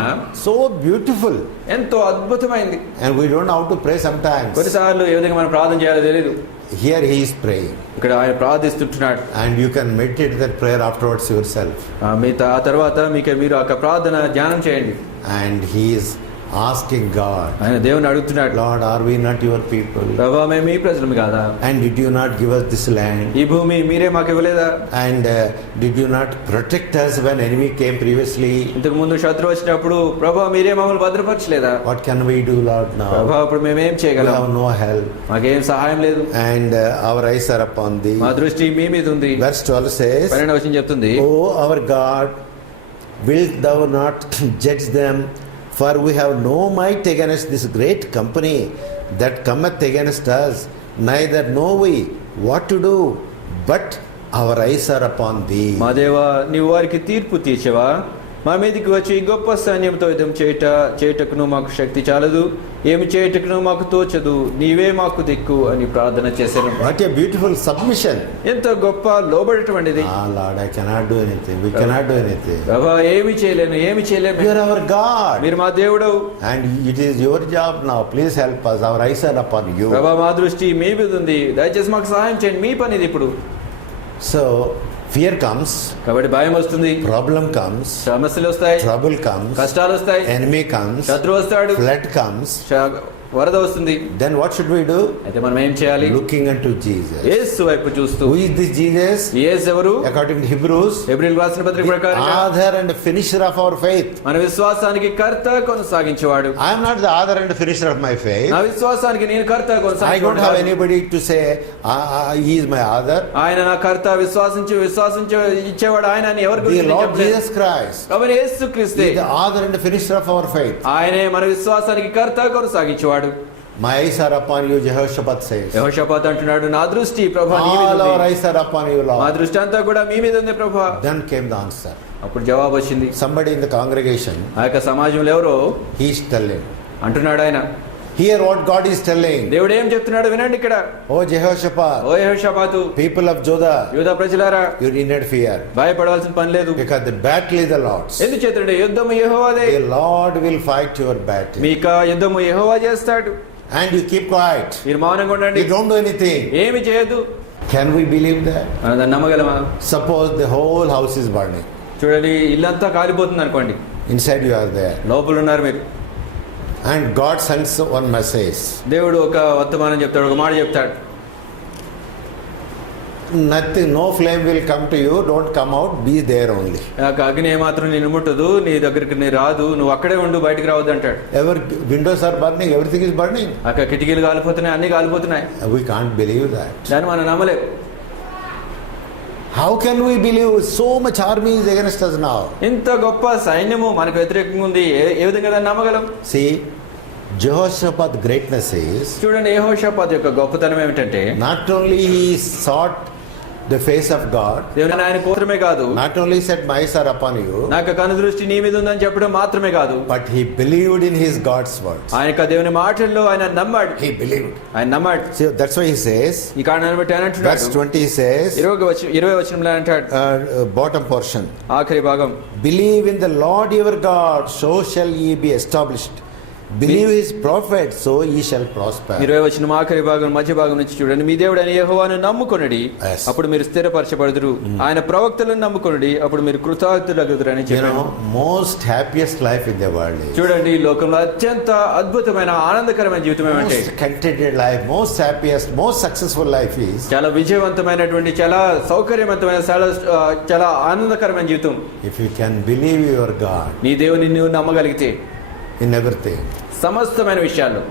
so beautiful. ఎంతో అద్భుతమైంది. And we don't know how to pray sometimes. కొన్నిసార్లు ఏ విధంగా మనం ప్రార్థన చేయాలో తెలియదు. Here he is praying. ఇక్కడ ఆయన ప్రార్థిస్తుంటున్నాడు. And you can meditate that prayer afterwards yourself. ఆ తర్వాత మీరు ఆ ప్రార్థన ధ్యానం చేయండి. And he is asking God, ఆయన దేవుని అడుగుతున్నాడు, Lord, are we not your people? ప్రభా మేము మీ ప్రజలము కాదా? And did you not give us this land? ఈ భూమి మీరే మాకు ఇవ్వలేదా? And did you not protect us when enemy came previously? ఇంతకు ముందు శత్రువు వచ్చినప్పుడు ప్రభా మీరే మమ్మల్ని భద్రపరచలేదా? What can we do, Lord, now? ప్రభా ఇప్పుడు మేమేం We చేయగలం? have no help. మాకేం సహాయం లేదు. And our eyes are upon thee. మా దృష్టి మీ మీద ఉంది. Verse 12 says, 12వ వచనం చెప్తుంది, O our God, wilt thou not judge them? For we have no might against this great company that cometh against us, neither know we what to do, but our eyes are upon thee. మా దేవా నీవు వారికి తీర్పు తీర్చవా? మా మీదకి వచ్చి ఈ గొప్ప సైన్యంతో యుద్ధం చేయుటకును మాకు శక్తి చాలదు, ఏమి చేయుటకును మాకు తోచదు, నీవే మాకు దిక్కు అని ప్రార్థన చేశాను. What a beautiful submission. ఎంత గొప్ప లోబడటటువంటిది. Lord, I cannot do anything. We cannot do anything. ప్రభా ఏమి చేయలేను. You are our God. మీరు మా దేవుడు. And it is your job now. Please help us. Our eyes are upon you. ప్రభా మా దృష్టి మీ మీద ఉంది, దయచేసి మాకు సహాయం చేయండి, మీ పని ఇది ఇప్పుడు. So, fear comes. కాబట్టి భయం వస్తుంది, Problem comes. సమస్యలు వస్తాయి, Trouble comes. కష్టాలు వస్తాయి, Enemy comes. శత్రువు వస్తాడు, Flood comes. వరద వస్తుంది. Then what should we do? అయితే మనం ఏం చేయాలి? Looking unto Jesus. యేసు వైపు చూస్తూ. Who is this Jesus? యేసు ఎవరు? According to Hebrews, హెబ్రీయులకు రాసిన పత్రిక the ప్రకారంగా author and finisher of our faith. మన విశ్వాసానికి కర్త కొనసాగించేవాడు. I am not the author and finisher of my faith. నా విశ్వాసానికి నేను కర్త I don't have కొనసాగించేవాడు. anybody to say, he is my author. ఆయన నా కర్త, విశ్వాసించి ఇచ్చేవాడు ఆయన అని ఎవరి The గురించి Lord చెప్పలేదు. Jesus Christ కాబట్టి యేసుక్రీస్తే is the author and finisher of our faith. ఆయనే మన విశ్వాసానికి కర్త కొనసాగించేవాడు. My eyes are upon you, Jehoshaphat says. యెహోషాపాతు అంటున్నాడు, నా దృష్టి ప్రభా నీ మీద All our ఉంది. eyes are upon you, మా Lord. దృష్టి అంతా కూడా మీ మీద ఉంది ప్రభా. Then came the answer. అప్పుడు జవాబు వచ్చింది. Somebody in the congregation, ఆ యొక్క సమాజంలో ఎవరో he is telling. అంటున్నాడు ఆయన, Hear what God is telling. దేవుడు ఏం చెప్తున్నాడు వినండి ఇక్కడ. Oh Jehoshaphat, ఓ యెహోషాపాతు, people of Judah, యూదా ప్రజలారా, you need not fear, భయపడవలసిన పని లేదు. because the battle is the Lord's. ఎందుచేతంటే యుద్ధము యెహోవాదే. The Lord will fight your battle. మీక యుద్ధము యెహోవా చేస్తాడు. And you keep quiet. మీరు మౌనంగా ఉండండి, You don't do anything. ఏమి చేయదు. Can we believe that? మనం దాన్ని నమ్మగలమా? Suppose the whole house is burning. చూడండి, ఇల్లంతా కాలిపోతుంది అనుకోండి, Inside you are there. లోపల ఉన్నారు మీరు. And God sends one message. దేవుడు ఒక వర్తమానం చెప్తాడు, ఒక మాట చెప్తాడు. Nothing, no flame will come to you. Don't come out. Be there only. నాకు అగ్ని ఏమాత్రం నేను ముట్టదు, నీ దగ్గరికి నీ రాదు, నువ్వు అక్కడే ఉండు, బయటికి రావద్దు అంటాడు. Windows are burning. Everything is burning. అక్కడ కిటికీలు కాలిపోతున్నాయి, అన్ని కాలిపోతున్నాయి. We can't believe that. దాన్ని మనం నమ్మలేం. How can we believe so much army is against us now? ఇంత గొప్ప సైన్యము మనకు వ్యతిరేకంగా ఉంది, ఏ విధంగా దాన్ని నమ్మగలం? See, Jehoshaphat greatness is, చూడండి, యెహోషాపాతు యొక్క గొప్పతనం ఏమిటంటే, not only he sought the face of God, దేవుని ఆయన కోసమే కాదు, not only said my eyes are upon you, నాకు కను దృష్టి నీ మీద ఉందని చెప్పడం మాత్రమే కాదు, but he believed in his God's words. ఆయన యొక్క దేవుని మాటల్లో ఆయన నమ్మాడు. He believed. ఆయన నమ్మాడు. See, that's why he says, ఈ కారణాన్ని బట్టి ఆయన verse అంటున్నాడు, 20 he says, 20 వచనంలో అంటాడు, bottom portion, ఆఖరి భాగం, believe in the Lord your God, so shall ye be established. Believe his prophet, so ye shall prosper. 20 వచనం ఆఖరి భాగం మధ్య భాగం నుంచి చూడండి. మీ దేవుడైన యెహోవాను నమ్ముకొనుడి, Yes. అప్పుడు మీరు స్థిరపరచబడుదురు. ఆయన ప్రవక్తలను నమ్ముకొనుడి, అప్పుడు మీరు కృతజ్ఞులగుదురని You చెప్పాడు. know, most happiest life in the world is. చూడండి, ఈ లోకంలో అత్యంత అద్భుతమైన ఆనందకరమైన జీవితం ఏమంటే, Most contented life, most happiest, most successful life is. చాలా విజయవంతమైనటువంటి, చాలా సౌకర్యవంతమైన, చాలా ఆనందకరమైన జీవితం If you can believe your God నీ దేవుని నువ్వు నమ్మగలిగితే in everything. సమస్తమైన విషయాల్లో.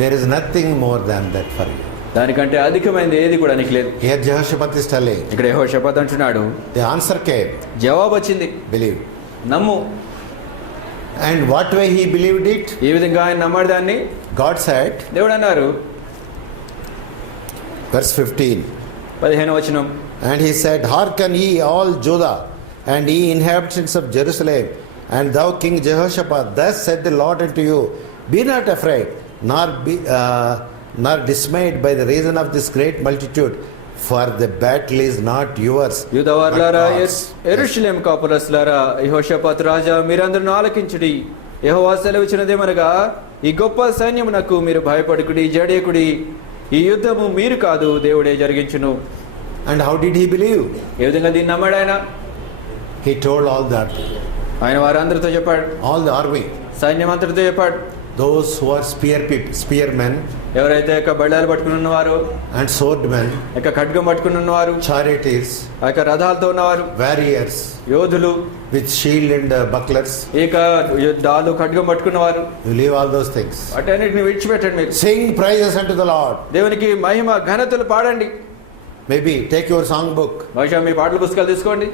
There is nothing more than that for you. దానికంటే అధికమైనది ఏది కూడా నీకు లేదు. Here Jehoshaphat is telling, ఇక్కడ యెహోషాపాతు అంటున్నాడు, the answer came, జవాబు వచ్చింది, believe. నమ్ము. And what way he believed it? ఏ విధంగా ఆయన నమ్మాడు దాన్ని? God said, దేవుడు అన్నారు, verse 15, 15వ వచనం, and he said, hearken ye all Judah, and ye inhabitants of Jerusalem, and thou King Jehoshaphat, thus said the Lord unto you, be not afraid, nor dismayed by the reason of this great multitude, for the battle is not yours, యూదావారులారా, but God's. యెరూషలేము కాపురస్తులారా, యెహోషాపాతు రాజా, మీరందరూ ఆలకించుడి. యెహోవా సెలవిచ్చినదేమనగా, ఈ గొప్ప సైన్యమునకు మీరు భయపడుకుడి, జడియకుడి. ఈ యుద్ధము మీరు కాదు, దేవుడే జరిగించును. And how did he believe? ఏ విధంగా దీన్ని నమ్మాడు ఆయన? He told all that, ఆయన వారందరితో చెప్పాడు, all the army, సైన్యం అంతటితో చెప్పాడు. those who are spearmen ఎవరైతే యొక్క బళ్ళాలు పట్టుకుని ఉన్నవారు, and swordmen, యొక్క ఖడ్గం పట్టుకుని ఉన్నవారు, charioteers, ఆ యొక్క రథాలతో ఉన్నవారు, warriors యోధులు, with shield and bucklers, ఇక డాలు ఖడ్గం పట్టుకున్నవారు, you leave all those things. వాటన్నిటిని విడిచిపెట్టండి. మీరు Sing praises unto the Lord. దేవునికి మహిమ ఘనతలు పాడండి. Maybe take your songbook, బహుశా మీ పాటల పుస్తకాలు తీసుకోండి,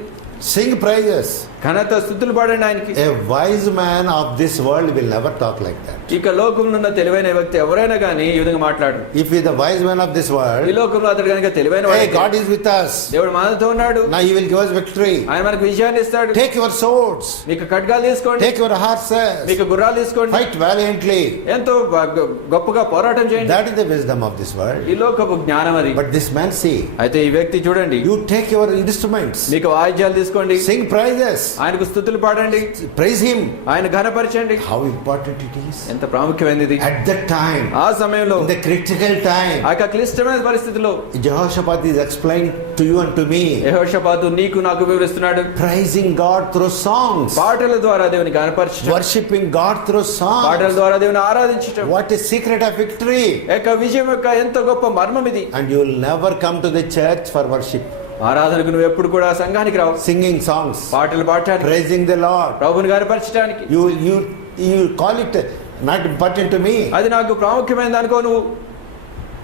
sing praises. ఘనత స్తుతులు పాడండి ఆయనకి. A wise man of this world will never talk like that. ఇక లోకంలో ఉన్న తెలివైన వ్యక్తి ఎవరైనా కానీ ఈ విధంగా మాట్లాడరు. If he is the wise man of this ఈ world, లోకంలో అతడు కనుక తెలివైన hey, వాడైతే, God is with us, దేవుడు మనతో ఉన్నాడు, now he will give us victory. ఆయన మనకు విజయాన్ని ఇస్తాడు. Take your swords, మీకు ఖడ్గాలు తీసుకోండి, take your horses, మీకు గుర్రాలు తీసుకోండి, fight valiantly. ఎంతో గొప్పగా పోరాటం చేయండి. That is the wisdom of this world. ఈ లోకపు జ్ఞానం అది. But this man, see, అయితే ఈ వ్యక్తి చూడండి, you take your instruments, మీకు వాయిద్యాలు తీసుకోండి, sing praises, ఆయనకు స్తుతులు పాడండి, praise him. ఆయన ఘనపరచండి. How important it is. ఎంత ప్రాముఖ్యమైనది. At that time, ఆ సమయంలో, in the critical time, ఆ యొక్క క్లిష్టమైన పరిస్థితిలో Jehoshaphat is explained to you and to me, యెహోషాపాతు నీకు నాకు వివరిస్తున్నాడు. praising God through songs, పాటల ద్వారా దేవుని ఘనపరచడం, worshiping God through పాటల songs. ద్వారా దేవుని ఆరాధించడం. What is secret of victory? యొక్క విజయం యొక్క ఎంత గొప్ప మర్మం ఇది. And you will never come to the church for worship, ఆరాధనకు నువ్వు ఎప్పుడు కూడా సంఘానికి రావు, singing songs, పాటలు పాడటానికి, praising the Lord. ప్రభుని ఘనపరచడానికి. You call it not important to me. అది నాకు ప్రాముఖ్యమైనది అనుకో నువ్వు.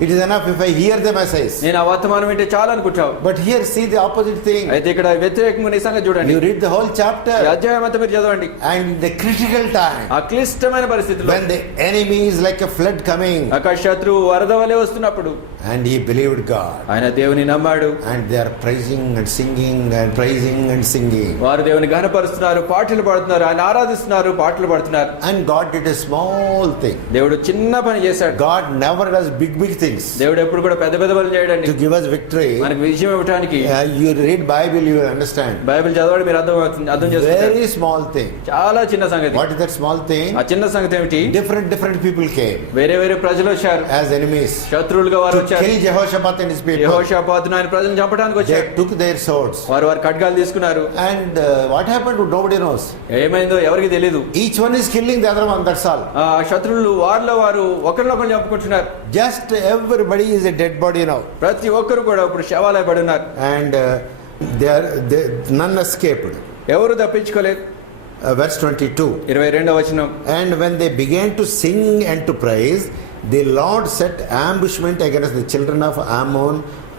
It is enough if I hear the message. నేను ఆ వర్తమానం వింటే చాలు అనుకుంటావు. But here see the opposite thing. అయితే ఇక్కడ వ్యతిరేకంగా నీ సంగతి చూడండి. You read the whole ఈ chapter, అధ్యాయం అంతా మీరు చదవండి. and in the critical time, ఆ క్లిష్టమైన పరిస్థితిలో, when the enemy is like a flood coming, అక్కడ శత్రువు వరద వలె వస్తున్నప్పుడు, and he believed God, ఆయన దేవుని నమ్మాడు. and they are praising and singing and praising and singing, వారు దేవుని ఘనపరుస్తున్నారు, పాటలు పాడుతున్నారు, ఆయన ఆరాధిస్తున్నారు, పాటలు పాడుతున్నారు. and God did a small thing. దేవుడు చిన్న పని చేశాడు. God never does big things దేవుడు ఎప్పుడు కూడా పెద్ద పెద్ద పనులు చేయడండి, to give us victory. మనకు విజయం ఇవ్వడానికి. You read Bible, you will understand. Bible చదవండి, మీరు అర్థం చేసుకుంటారు. Very small thing. చాలా చిన్న సంగతి. What is that small thing? ఆ చిన్న సంగతి ఏమిటి? Different people came వేరే వేరే ప్రజలు వచ్చారు, as enemies శత్రువులుగా వారు to వచ్చారు. kill Jehoshaphat and his people. యెహోషాపాతును ఆయన ప్రజలను చంపడానికి They వచ్చారు. took their swords, వారు ఖడ్గాలు తీసుకున్నారు. and what happened nobody knows. ఏమైందో ఎవరికి తెలియదు. Each one is killing the other one, that's all. ఆ శత్రువులు వారిలో వారు ఒకరినొకరు చంపుకుంటున్నారు. Just everybody is a dead body now, ప్రతి ఒక్కరు కూడా ఇప్పుడు శవాలై పడి ఉన్నారు. and none escaped. ఎవరు తప్పించుకోలేదు. Verse 22, 22వ వచనం, and when they began to sing and to praise, the Lord set ambushment against the children of Ammon,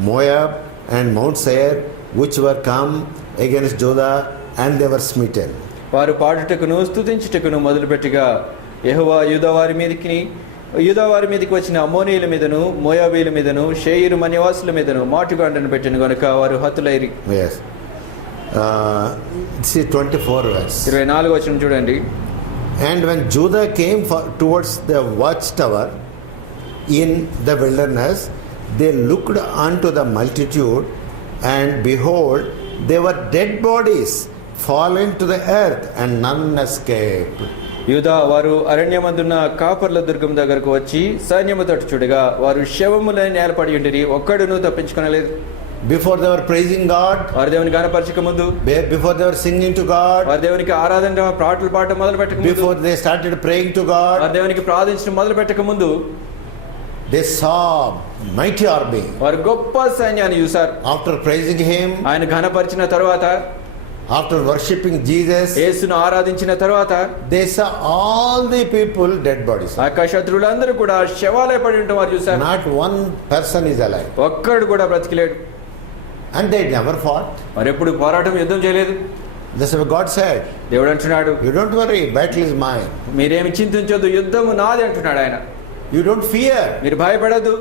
Moab, and Mount Seir, which were come against Judah, and they were smitten. వారు పాడుటకును స్తుతించుటకును మొదలుపెట్టగా యెహోవా యూదావారి మీదకి వచ్చిన అమ్మోనీయుల మీదను, మోయాబీల మీదను, షేయిరు నివాసుల మీదను మాటుగాండను పెట్టిన గనుక వారు హతులైరి. Yes. See 24 verse. 24వ వచనం చూడండి. And when Judah came towards the watchtower in the wilderness, they looked unto the multitude, and behold, they were dead bodies fallen to the earth, and none escaped. యూదా వారు అరణ్యమందున్న కాపర్ల దుర్గం దగ్గరకు వచ్చి సైన్యము తట్టు చూడగా వారు శవములై నేలపడి ఉండిరి, ఒక్కడును తప్పించుకొనలేదు. Before they were praising God, వారు దేవునికి గణపరచక ముందు, before they were singing to God, వారు దేవునికి ఆరాధన పాటలు పాడటం మొదలు పెట్టక ముందు, before they started praying to God, వారు దేవునికి ప్రార్థించడం మొదలు పెట్టక ముందు they saw mighty army. వారు గొప్ప సైన్యాన్ని చూశారు. After praising Him, ఆయన ఘనపరిచిన తరువాత, after worshipping Jesus, యేసును ఆరాధించిన తరువాత they saw all the people dead bodies. ఆ యొక్క శత్రువులందరూ కూడా శవాలై పడి ఉండటం వారు చూశారు. Not one person is alive. ఒక్కడు కూడా బ్రతికిలేడు. And they never fought. మరి ఎప్పుడు పోరాటం, యుద్ధం చేయలేదు. That's what God said. దేవుడు అంటున్నాడు, You don't worry, battle is mine. మీరేమి చింతించొద్దు, యుద్ధము నాది అంటున్నాడు ఆయన. You don't fear. మీరు భయపడద్దు.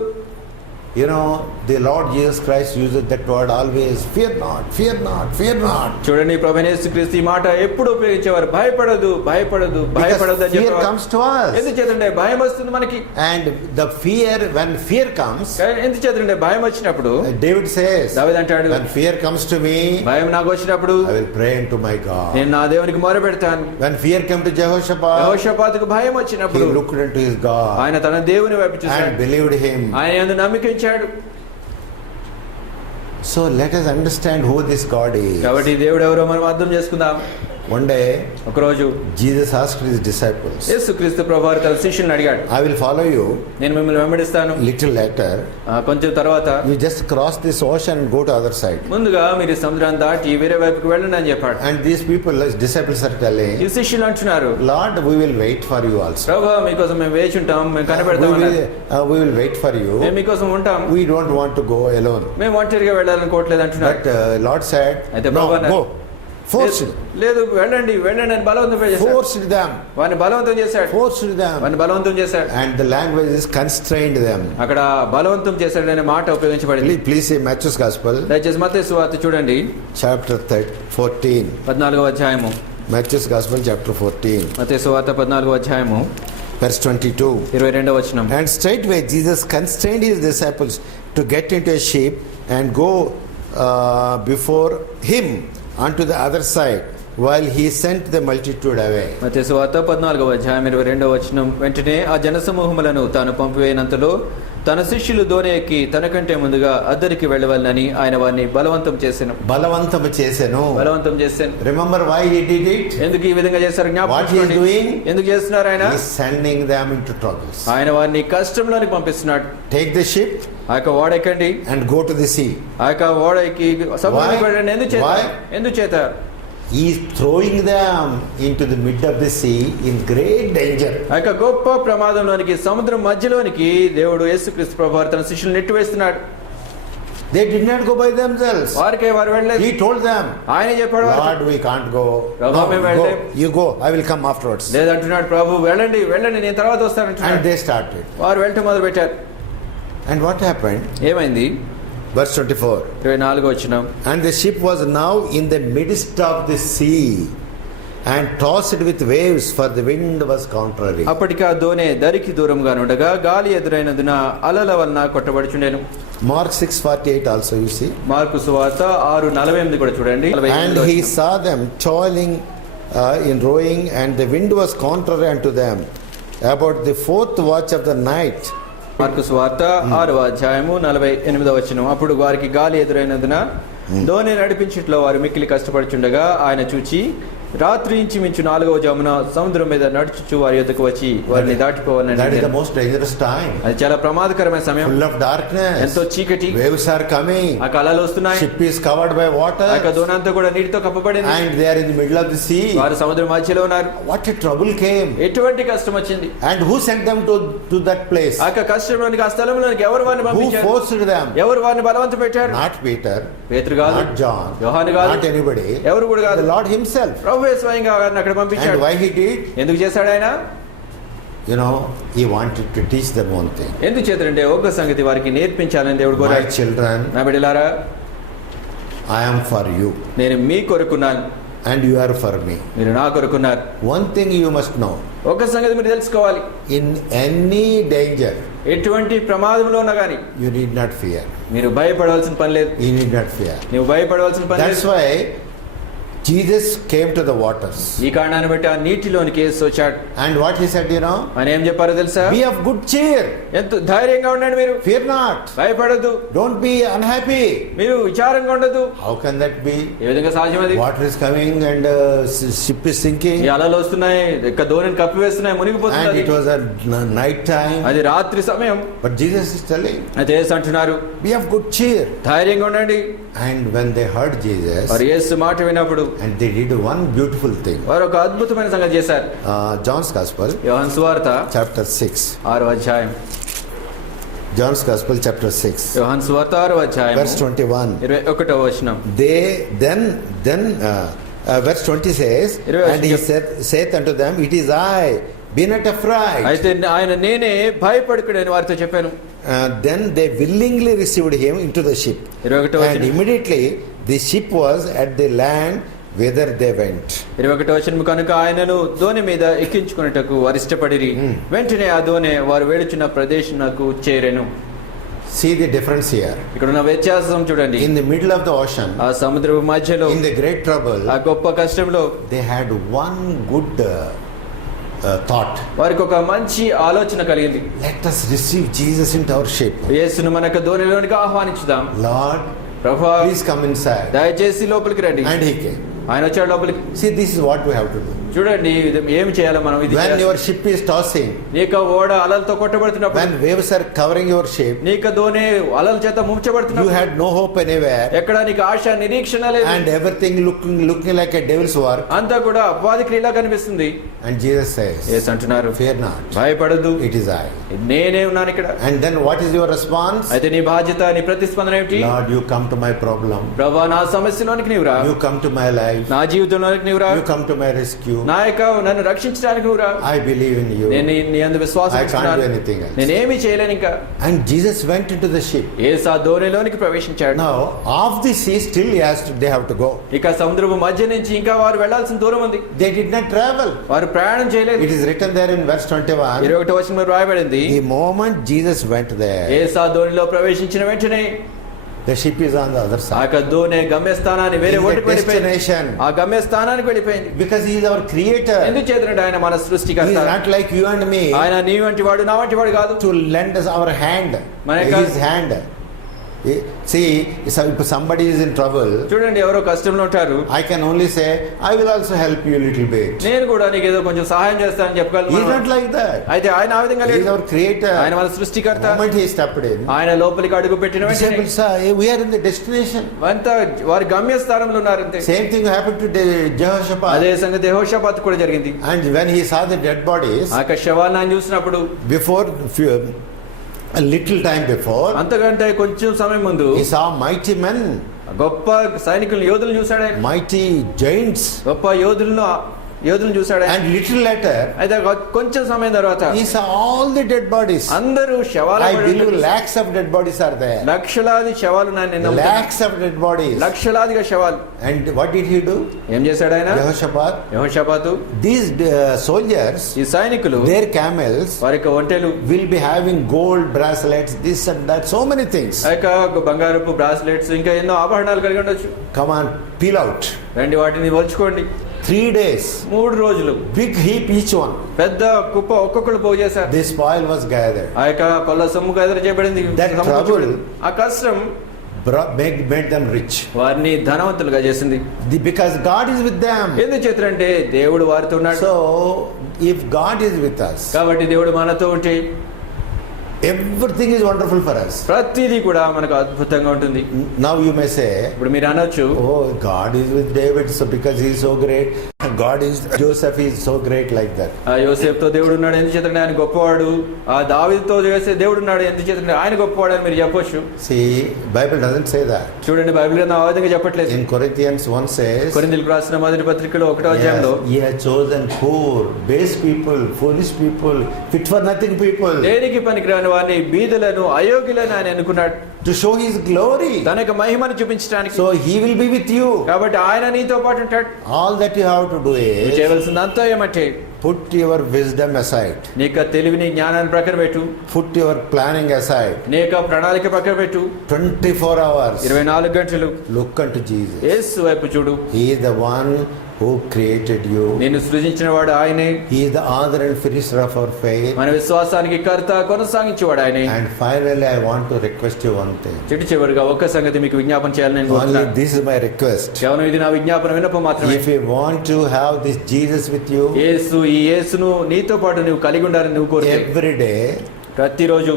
You know, the Lord Jesus Christ uses that word always. Fear not, fear not, fear not. చూడండి, ప్రభువైన యేసుక్రీస్తు ఈ మాట ఎప్పుడు ఉపయోగించేవారు. భయపడదు, భయపడదు, భయపడదు అని Fear చెప్పేవారు. comes to us. ఎందుచేతంటే భయం వస్తుంది మనకి. And the fear, when fear comes, ఎందుచేతంటే భయం వచ్చినప్పుడు David says, దావీదు అంటాడు, when fear comes to me, భయం నాకు వచ్చినప్పుడు I will pray unto my God. నేను నా దేవునికి మొరపెడతాను. When fear came to Jehoshaphat, యెహోషాపాతుకు భయం he వచ్చినప్పుడు looked unto his God ఆయన తన దేవుని వైపు చూశాడు, and believed him. ఆయన యందు నమ్మికించాడు. So let us understand who this God is. కాబట్టి దేవుడు ఎవరో మనం అర్థం చేసుకుందాం. One day, ఒకరోజు Jesus asked his disciples, యేసుక్రీస్తు ప్రభువారు తన శిష్యులను అడిగాడు, I will follow you. నేను మిమ్మల్ని వెంబడిస్తాను. Little later, కొంచెం తర్వాత you just cross this ocean and go to other side. ముందుగా మీరు సముద్రాన్ని దాటి వేరే వైపుకి వెళ్ళండి అని చెప్పాడు. And these people, his disciples are telling, ఈ శిష్యులు అంటున్నారు, Lord, we will wait for you also. ప్రభువా మీకోసం మేము వేచి ఉంటాం, మేము కనబెడతాం అన్నారు. We will wait for you. మేము మీకోసం ఉంటాం, We don't want to go alone. మేము ఒంటరిగా వెళ్ళాలనుకోవట్లేదు అంటున్నారు. But Lord said, అయితే no, ప్రభు అన్నారు, go. Forced. లేదు వెళ్ళండి వెళ్ళండి అని బలవంతం చేశాడు. Forced them. వారిని బలవంతం చేశాడు. Forced them. వారిని బలవంతం చేశాడు. And the language is constrained them. అక్కడ బలవంతం చేశాడు అనే మాట ఉపయోగించబడింది. Please see Matthew's Gospel. దయచేసి మత్తయి సువార్త చూడండి, Chapter 14. 14వ అధ్యాయము. Matthew's Gospel, chapter 14. మత్తయి సువార్త 14వ అధ్యాయము, Verse 22. 22వ వచనం. And straightway Jesus constrained his disciples to get into a ship and go before him unto the other side, while he sent the multitude away. మత్తయి సువార్త 14వ అధ్యాయం 22వ వచనం. వెంటనే ఆ జనసమూహములను తాను పంపివేయనంతలో తన శిష్యులు దోణి ఎక్కి తనకంటే ముందుగా అద్దరికి వెళ్ళవాలని ఆయన వారిని బలవంతం చేశాను. బలవంతం చేశాను. Remember why he did it? ఎందుకు ఈ విధంగా చేశారు జ్ఞాపకం What he is చేసుకోండి. doing? ఎందుకు చేస్తున్నారు ఆయన? He is sending them into troubles. ఆయన వారిని కష్టంలోనికి పంపిస్తున్నాడు. Take the ship ఆ యొక్క ఓడ ఎక్కండి, and go to the sea. ఆ యొక్క ఓడ ఎక్కి సముద్రానికి వెళ్ళండి. ఎందుచేత He is throwing them into the mid of the sea in great danger. ఆ యొక్క గొప్ప ప్రమాదంలోనికి, సముద్రం మధ్యలోనికి దేవుడు యేసుక్రీస్తు ప్రభువారు తన శిష్యులను నెట్టివేస్తున్నాడు. They did not go by themselves. వారు వెళ్ళలేదు. He told them, ఆయన చెప్పాడు, Lord, we can't go. No, go. You go, I will come afterwards. లేదంటున్నాడు, ప్రభు వెళ్ళండి నేను తర్వాత వస్తాను. And they started. వారు వెళ్ళటం మొదలు పెట్టారు. And what happened? ఏమైంది? Verse 24. 24వ వచనం. And the ship was now in the midst of the sea and tossed with waves, for the wind was contrary. అప్పటికి ఆ దోణి దరికి దూరంగా ఉండగా గాలి ఎదురైనందున అలల వలన కొట్టబడుచుండెను. Mark 6:48 also you see. Mark సువార్త 6:48 కూడా చూడండి. And he saw them toiling in rowing, and the wind was contrary unto them about the fourth watch of the night. Mark సువార్త 6వ అధ్యాయము 48వ వచనం. అప్పుడు వారికి గాలి ఎదురైనందున దోణి నడిపించుట్లో వారు మిక్కిలి కష్టపడుచుండగా ఆయన చూచి రాత్రి ఇంచుమించు 4వ జామున సముద్రం మీద నడుచుచు వారి యొద్దకు వచ్చి వారిని దాటిపోవాలని. That is the most dangerous time. అది చాలా ప్రమాదకరమైన సమయం. Full of darkness. ఎంతో చీకటి. Waves are coming. ఆ అలలు వస్తున్నాయి. Ship is covered by water. ఆ దోణి అంతా కూడా నీటితో కప్పబడింది. And they are in the middle of the sea. వారు సముద్రం మధ్యలో ఉన్నారు. What a trouble came. ఎటువంటి కష్టం వచ్చింది. And who sent them to that place? ఆ కష్టంలోనికి, ఆ స్థలంలోనికి ఎవరు వారిని Who పంపించారు? forced them? ఎవరు వారిని బలవంతం పెట్టారు? Not Peter. పేతురు కాదు, Not John. యోహాను కాదు, Not anybody. ఎవరు కూడా కాదు. The Lord himself. ప్రభువే స్వయంగా వారిని అక్కడ పంపించాడు. And why he did? ఎందుకు చేశాడు ఆయన? You know, he wanted to teach them one thing. ఎందుకు చేశాడంటే ఒక్క సంగతి వారికి నేర్పించాలని దేవుడు My కోరాడు. children, నా బిడ్డలారా, I am for you నేను మీ కొరకున్నాను, and you are for me. మీరు నా కొరకున్నారు. One thing you must know. ఒక్క సంగతి మీరు తెలుసుకోవాలి. In any danger, ఎటువంటి ప్రమాదంలో ఉన్నా కానీ you need not fear. మీరు భయపడవలసిన పని లేదు. You need not fear. నువ్వు భయపడవలసిన పని That's లేదు. why Jesus came to the waters. ఈ కారణాన్ని బట్టి ఆ నీటిలోనికి యేసు వచ్చాడు. And what he said, you know? ఆయన ఏం చెప్పారో తెలుసా? Be of good cheer. ఎంత ధైర్యంగా ఉండండి, మీరు Fear not. భయపడద్దు, Don't be unhappy. మీరు విచారంగా ఉండదు. How can that be? ఏ విధంగా సాధ్యం అది? Water is coming and ship is sinking. ఈ అలలు వస్తున్నాయి, దోణిని కప్పివేస్తున్నాయి, And మునిగిపోతుంది. it was at night time. అది రాత్రి సమయం. But Jesus is telling, అయితే యేసు అంటున్నారు, be of good cheer. ధైర్యంగా ఉండండి. And when they heard Jesus, వారు యేసు మాట విన్నప్పుడు and they did one beautiful thing. వారు ఒక అద్భుతమైన సంగతి చేశారు. John's Gospel, యోహాను సువార్త chapter 6. 6వ అధ్యాయం. John's Gospel, chapter 6, యోహాను సువార్త 6వ అధ్యాయం verse 21. 21వ వచనం. They then verse 20 says, and he saith unto them, it is I, be not afraid. అయితే ఆయన నేనే, భయపడకుడు అని వారితో చెప్పాను. Then they willingly received him into the ship, 21వ and వచనం. immediately the ship was at the land whither they went. 21వ వచనం. కనుక ఆయనను దోణి మీద ఎక్కించుకున్నటకు వారు ఇష్టపడిరి. వెంటనే ఆ దోణి వారు వేడుచున్న ప్రదేశమునకు చేరెను. See the difference here. ఇక్కడ ఉన్న వ్యత్యాసం చూడండి. In the middle of the ocean, ఆ సముద్రపు మధ్యలో, in the great trouble, ఆ గొప్ప కష్టంలో they had one good thought. వారికి ఒక మంచి ఆలోచన కలిగింది. Let us receive Jesus into our ship. యేసును మనకు దోణిలోనికి ఆహ్వానించుదాం. Lord, ప్రభువా, please come inside. దయచేసి లోపలికి రండి. And he came. ఆయన వచ్చాడు లోపలికి. See, this is what we have to do. చూడండి, ఇది ఏం చేయాలి మనం? ఇది When చేయాలి. your ship is tossing, నీకు ఓడ అలలతో కొట్టబడుతున్నప్పుడు, when waves are covering your ship, నీకు దోణి అలల చేత you ముంచబడుతున్నప్పుడు, had no hope anywhere, ఎక్కడ నీకు ఆశ నిరీక్షణ లేదు, and everything looking like a devil's work. అంతా కూడా అపవాది క్రియలా కనిపిస్తుంది. And Jesus says, యేసు అంటున్నారు, fear not, భయపడద్దు, it is I. నేనే ఉన్నాను ఇక్కడ. And then what is your response? అయితే నీ బాధ్యత, నీ ప్రతిస్పందన ఏమిటి? Lord, you come to my problem. ప్రభువా, నా సమస్యలోనికి నీవు రా. You come to my life. నా జీవితంలోనికి నీవు రా. You come to my rescue. నా యొక్క నన్ను రక్షించడానికి నువ్వు రా. I believe in you. నేను నీ యందు విశ్వాసం I can't ఉంచుతున్నాను. do anything else. నేనేమీ చేయలేను ఇంకా. And Jesus went into the ship. యేసు ఆ దోణిలోనికి ప్రవేశించాడు. Now, off the sea still they have to go. ఇక సముద్రపు మధ్య నుంచి ఇంకా వారు వెళ్లాల్సిన దూరం ఉంది. They did not travel. వారు ప్రయాణం చేయలేదు. It is written there in verse 21. 21వ వచనంలో రాయబడింది, The moment Jesus went there, యేసు ఆ దోణిలో ప్రవేశించిన వెంటనే the ship is on the other ఆ side. యొక్క దోణి గమ్యస్థానాన్ని వేరే In the ఒడ్డుకు వెళ్ళిపోయింది. destination. ఆ గమ్యస్థానానికి వెళ్ళిపోయింది. Because he is our creator. ఎందుకు చేతనంటే ఆయన మన He సృష్టికర్త. is not like you and me ఆయన నీ వంటి వాడు, నా వంటి వాడు కాదు. to lend us our hand. Manaka- His hand. See, if somebody is in trouble, చూడండి, ఎవరో కష్టంలో ఉంటారు. I can only say, I will also help you a little bit. నేను కూడా నీకు ఏదో కొంచెం సహాయం చేస్తానని He is చెప్పగలను. not like that. అయితే ఆయన ఆ విధంగా He is లేడు. our creator. ఆయన మన The సృష్టికర్త. moment he stepped in, ఆయన లోపలికి అడుగు పెట్టిన వెంటనే disciples say, we are in the destination. అంతా వారి గమ్యస్థానంలో ఉన్నారు. అంతే. Same thing happened to Jehoshaphat. అదే సంగతి యెహోషాపాతు కూడా జరిగింది. And when he saw the dead bodies, ఆ యొక్క శవాలను ఆయన చూసినప్పుడు, before a little time before, అంతకంటే కొంచెం సమయం ముందు he saw mighty men, గొప్ప సైనికులను, యోధులను చూశాడు ఆయన. mighty giants. గొప్ప యోధులను చూశాడు ఆయన. And little later, అయితే కొంచెం సమయం తర్వాత he saw all the dead bodies. అందరూ శవాల I believe lakhs of dead bodies are there. లక్షలాది శవాలు ఉన్నాయి. నేను నమ్ముతాను. Lakhs of dead bodies. లక్షలాదిగా శవాలు. And what did he do? ఏం చేశాడు ఆయన? Jehoshaphat. యెహోషాపాతు, These soldiers, ఈ సైనికులు, their camels వారి యొక్క ఒంటెలు, will be having gold bracelets, this and that, so many things. ఆ యొక్క బంగారపు బ్రాస్లెట్స్, ఇంకా ఎన్నో ఆభరణాలు కలిగి ఉండొచ్చు. Come on, peel out. రండి, వాటిని వలుచుకోండి. 3 days, 3 రోజులు big heap each one. పెద్ద కుప్ప ఒక్కొక్కరు పోగు చేశారు. The spoil was gathered. ఆ యొక్క కొల్ల సొమ్ము ఎదురు చేయబడింది. That trouble ఆ కష్టం made them rich. వారిని ధనవంతులుగా చేసింది. Because God is with them. ఎందుకు చేతులంటే దేవుడు వారితో ఉన్నాడు. So, if God is with us, కాబట్టి దేవుడు మనతో ఉంటే everything is wonderful for us. ప్రతిదీ కూడా మనకు అద్భుతంగా ఉంటుంది. Now you may say, ఇప్పుడు మీరు అనొచ్చు, oh, God is with David, so because he is so great. God is Joseph is so great like that. ఆ యోసేపుతో దేవుడు ఉన్నాడు, ఎందుకు చేతంటే ఆయన గొప్పవాడు. ఆ దావీదుతో చేసే దేవుడు ఉన్నాడు, ఎందుకు చేతంటే ఆయన గొప్పవాడు అని మీరు చెప్పొచ్చు. See, Bible doesn't say that. చూడండి, బైబిల్ గ్రంథం ఆ విధంగా చెప్పట్లేదు. In Corinthians 1 says, కొరింథీయులకు రాసిన మొదటి పత్రికలో 1వ అధ్యాయంలో, he has chosen poor, base people, foolish people, fit for nothing people, దేనికి పనికిరాని వారిని, బీదలను, అయోగ్యులను ఆయన ఎన్నుకున్నాడు. to show his glory. తన యొక్క మహిమను చూపించడానికి. So he will be with you. కాబట్టి ఆయన నీతో పాటు ఉంటాడు. All that you have to do నువ్వు is, చేయవలసిందంతా ఏమంటే Put your wisdom aside. నీ యొక్క తెలివిని జ్ఞానాన్ని ప్రక్కన పెట్టు. Put your planning aside. నీ యొక్క ప్రణాళిక ప్రక్కన పెట్టు. 24 hours. 24 గంటలు Look unto Jesus. యేసు వైపు చూడు. He is the one who created you. నిన్ను సృజించిన వాడు ఆయనే. He is the author and finisher of our faith. మన విశ్వాసానికి కర్త కొనసాగించేవాడు ఆయనే. And finally, I want to request you one thing. చివరిగా ఒక్క సంగతి మీకు విజ్ఞాపన చేయాలని నేను Only కోరుతున్నాను. this is my request. కేవలం ఇది నా విజ్ఞాపన విన్నపం మాత్రమే. If you want to have this Jesus with you ఈ యేసును నీతో పాటు నువ్వు కలిగి ఉండాలని నువ్వు కోరితే every day, ప్రతిరోజు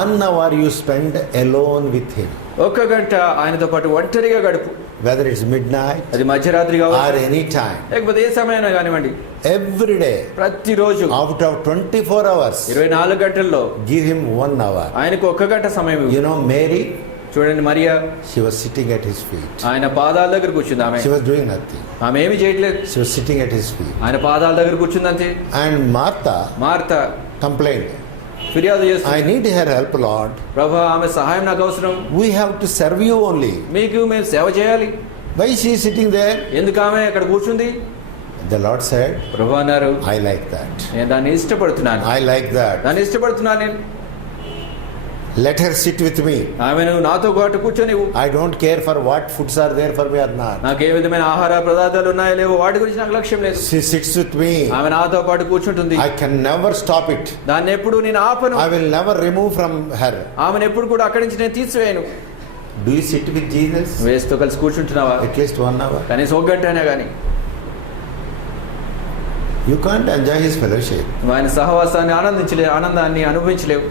1 hour you spend alone with him. 1 గంట ఆయనతో పాటు ఒంటరిగా గడుపు. Whether it's midnight అది మధ్యరాత్రి or కావచ్చు, any time. లేకపోతే ఏ సమయమైనా కానివ్వండి, Every day, ప్రతిరోజు out of 24 hours, 24 గంటల్లో give him 1 hour. ఆయనకు 1 గంట సమయం ఇవ్వు. You know, Mary, చూడండి, Mariya she was sitting at his feet. ఆయన పాదాల దగ్గర కూర్చుంది. She was doing nothing. ఆమె ఏమి చేయట్లేదు, She was sitting at his feet. ఆయన పాదాల దగ్గర కూర్చుంది అంతే. And Martha మార్త complained, ఫిర్యాదు చేస్తుంది, I need her help, Lord. ప్రభా ఆమె సహాయం నాకు అవసరం, We have to serve you only. మీకు మేము సేవ చేయాలి. Why is she sitting there? ఎందుకు ఆమె అక్కడ కూర్చుంది? The Lord said, ప్రభా అన్నారు, I like that. నేను దాన్ని ఇష్టపడుతున్నాను, I like that. దాన్ని ఇష్టపడుతున్నాను నేను. Let her sit with me. ఆమెను నాతో పాటు కూర్చొనివ్వు. I don't care for what foods are there for me or not. నాకు ఏ విధమైన ఆహార పదార్థాలు ఉన్నాయో లేవో వాటి గురించి నాకు లక్ష్యం లేదు. She sits with me. ఆమె నాతో పాటు కూర్చుంటుంది. I can never stop it. దాన్ని ఎప్పుడు నేను ఆపను. I will never remove from her. ఆమెను ఎప్పుడు కూడా అక్కడి నుంచి నేను తీసివేయను. Do you sit with Jesus? వేసుతో కలిసి కూర్చుంటున్నావా? At least 1 hour. కనీసం 1 గంట అయినా కానీ You can't enjoy his fellowship. నువ్వు ఆయన సహవాసాన్ని ఆనందాన్ని అనుభవించలేవు.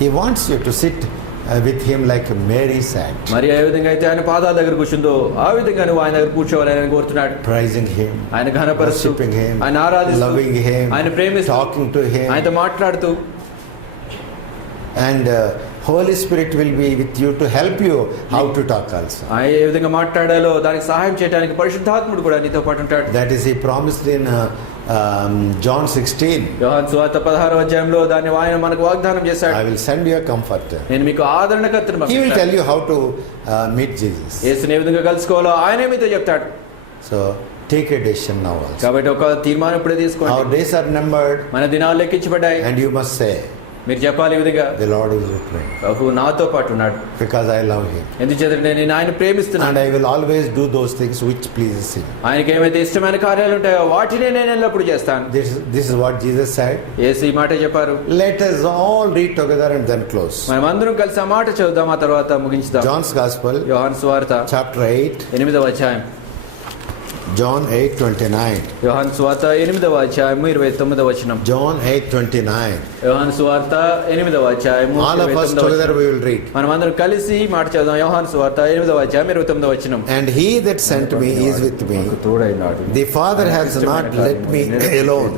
He wants you to sit with him like Mary sat. మరి ఏ విధంగా అయితే ఆయన పాదాల దగ్గర కూర్చుందో ఆ విధంగా నువ్వు ఆయన దగ్గర కూర్చోవాలని ఆయన కోరుతున్నాడు. Praising him, ఆయన ఘనపరుస్తూ, worshiping him, ఆయన ఆరాధిస్తూ, loving him, ఆయన ప్రేమిస్తూ, talking to him. ఆయనతో మాట్లాడుతూ. And Holy Spirit will be with you to help you how to talk also. ఆయన ఏ విధంగా మాట్లాడాలో దానికి సహాయం చేయడానికి పరిశుద్ధాత్ముడు కూడా నీతో పాటు ఉంటాడు. That is, he promised in John 16. యోహాను సువార్త 16వ అధ్యాయంలో దాన్ని ఆయన మనకు వాగ్దానం చేశాడు. I will send you a comforter. నేను మీకు ఆదరణకర్తను He will పంపిస్తాను. tell you how to meet Jesus. యేసుని ఏ విధంగా కలుసుకోవాలో ఆయనే మీతో చెప్తాడు. So take a decision now also. కాబట్టి ఒక తీర్మానం ఇప్పుడే Our తీసుకోండి. days are numbered, మన దినాలు లెక్కించబడ్డాయి. and you must say, మీరు చెప్పాలి ఈ విధంగా, the Lord is with me ప్రభు నాతో పాటు ఉన్నాడు, because I love him. ఎందుచేత నేను ఆయన ప్రేమిస్తున్నాను. And I will always do those things which pleases him. ఆయనకి ఏమైతే ఇష్టమైన కార్యాలు ఉంటాయో వాటినే నేను ఎల్లప్పుడూ చేస్తాను. This is what Jesus said. యేసు ఈ మాట చెప్పారు. Let us all read together and then close. మనం అందరం కలిసి ఆ మాట చదువుదాం, ఆ తర్వాత ముగించుదాం. John's Gospel, యోహాను సువార్త chapter 8, 8వ అధ్యాయం. John 8:29. యోహాను సువార్త 8వ అధ్యాయం 29వ వచనం. John 8:29. యోహాను సువార్త 8వ అధ్యాయం All of us together we will read. మనం అందరం కలిసి ఈ మాట చదువుదాం. యోహాను సువార్త 8వ అధ్యాయం 29వ వచనం. And he that sent me is with me. The Father has not let me alone,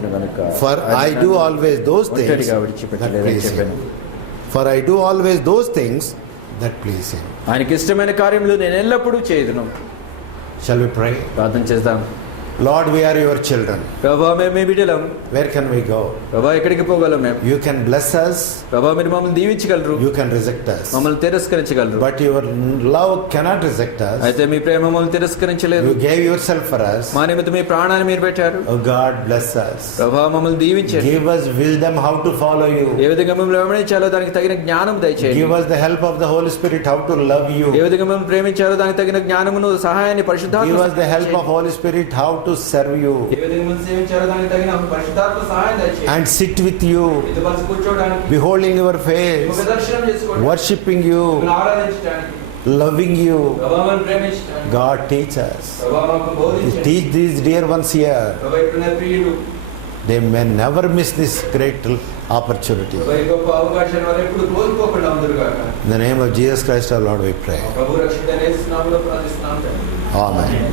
for I do always those things that please him. For I do always those things that please him. ఆయనకి ఇష్టమైన కార్యములు నేను ఎల్లప్పుడూ చేయుదును. Shall we pray? ప్రార్థన చేద్దాం. Lord, we are your children. ప్రభా మేము మీ బిడ్డలం. Where can we go? ప్రభా ఎక్కడికి పోగలం మేము? You can bless us, ప్రభా మీరు మమ్మల్ని దీవించగలరు, you can reject us, మమ్మల్ని తిరస్కరించగలరు. but your love cannot reject us. అయితే మీ ప్రేమ మమ్మల్ని తిరస్కరించలేదు. You gave yourself for us. మా నిమిత్తం మీ ప్రాణాన్ని మీరు పెట్టారు. Oh God, bless us. ప్రభా మమ్మల్ని దీవించండి. Give us wisdom how to follow you. ఏ విధంగా మిమ్మల్ని వెంబడించాలో దానికి తగిన జ్ఞానం దయచేయండి. Give us the help of the Holy Spirit how to love you. ఏ విధంగా మిమ్మల్ని ప్రేమించాలో దానికి తగిన జ్ఞానమును సహాయాన్ని పరిశుద్ధాత్మ Give us the help of Holy Spirit how to serve you ఏ విధంగా మిమ్మల్ని సేవించాలో దానికి తగిన పరిశుద్ధాత్మ సహాయం దయచేయండి. and sit with you, మీతో కలిసి కూర్చోవడానికి, beholding your ముఖ face, దర్శనం చేసుకోవడానికి, worshipping you, మిమ్మల్ని ఆరాధించడానికి, loving you. ప్రభా మమ్మల్ని ప్రేమించడానికి, God, teach us. ప్రభా మాకు బోధించండి. Teach these dear ones here. ప్రభా ఇప్పుడున్న ప్రియులు They may never miss this great opportunity. ప్రభా ఈ గొప్ప అవకాశాన్ని వారు ఎప్పుడు కోల్పోకుండా ఉందరుగాక. In the name of Jesus Christ our Lord we pray. ప్రభు రక్షిత యేసు నామములో ప్రార్థిస్తున్నాము తండ్రి. Amen.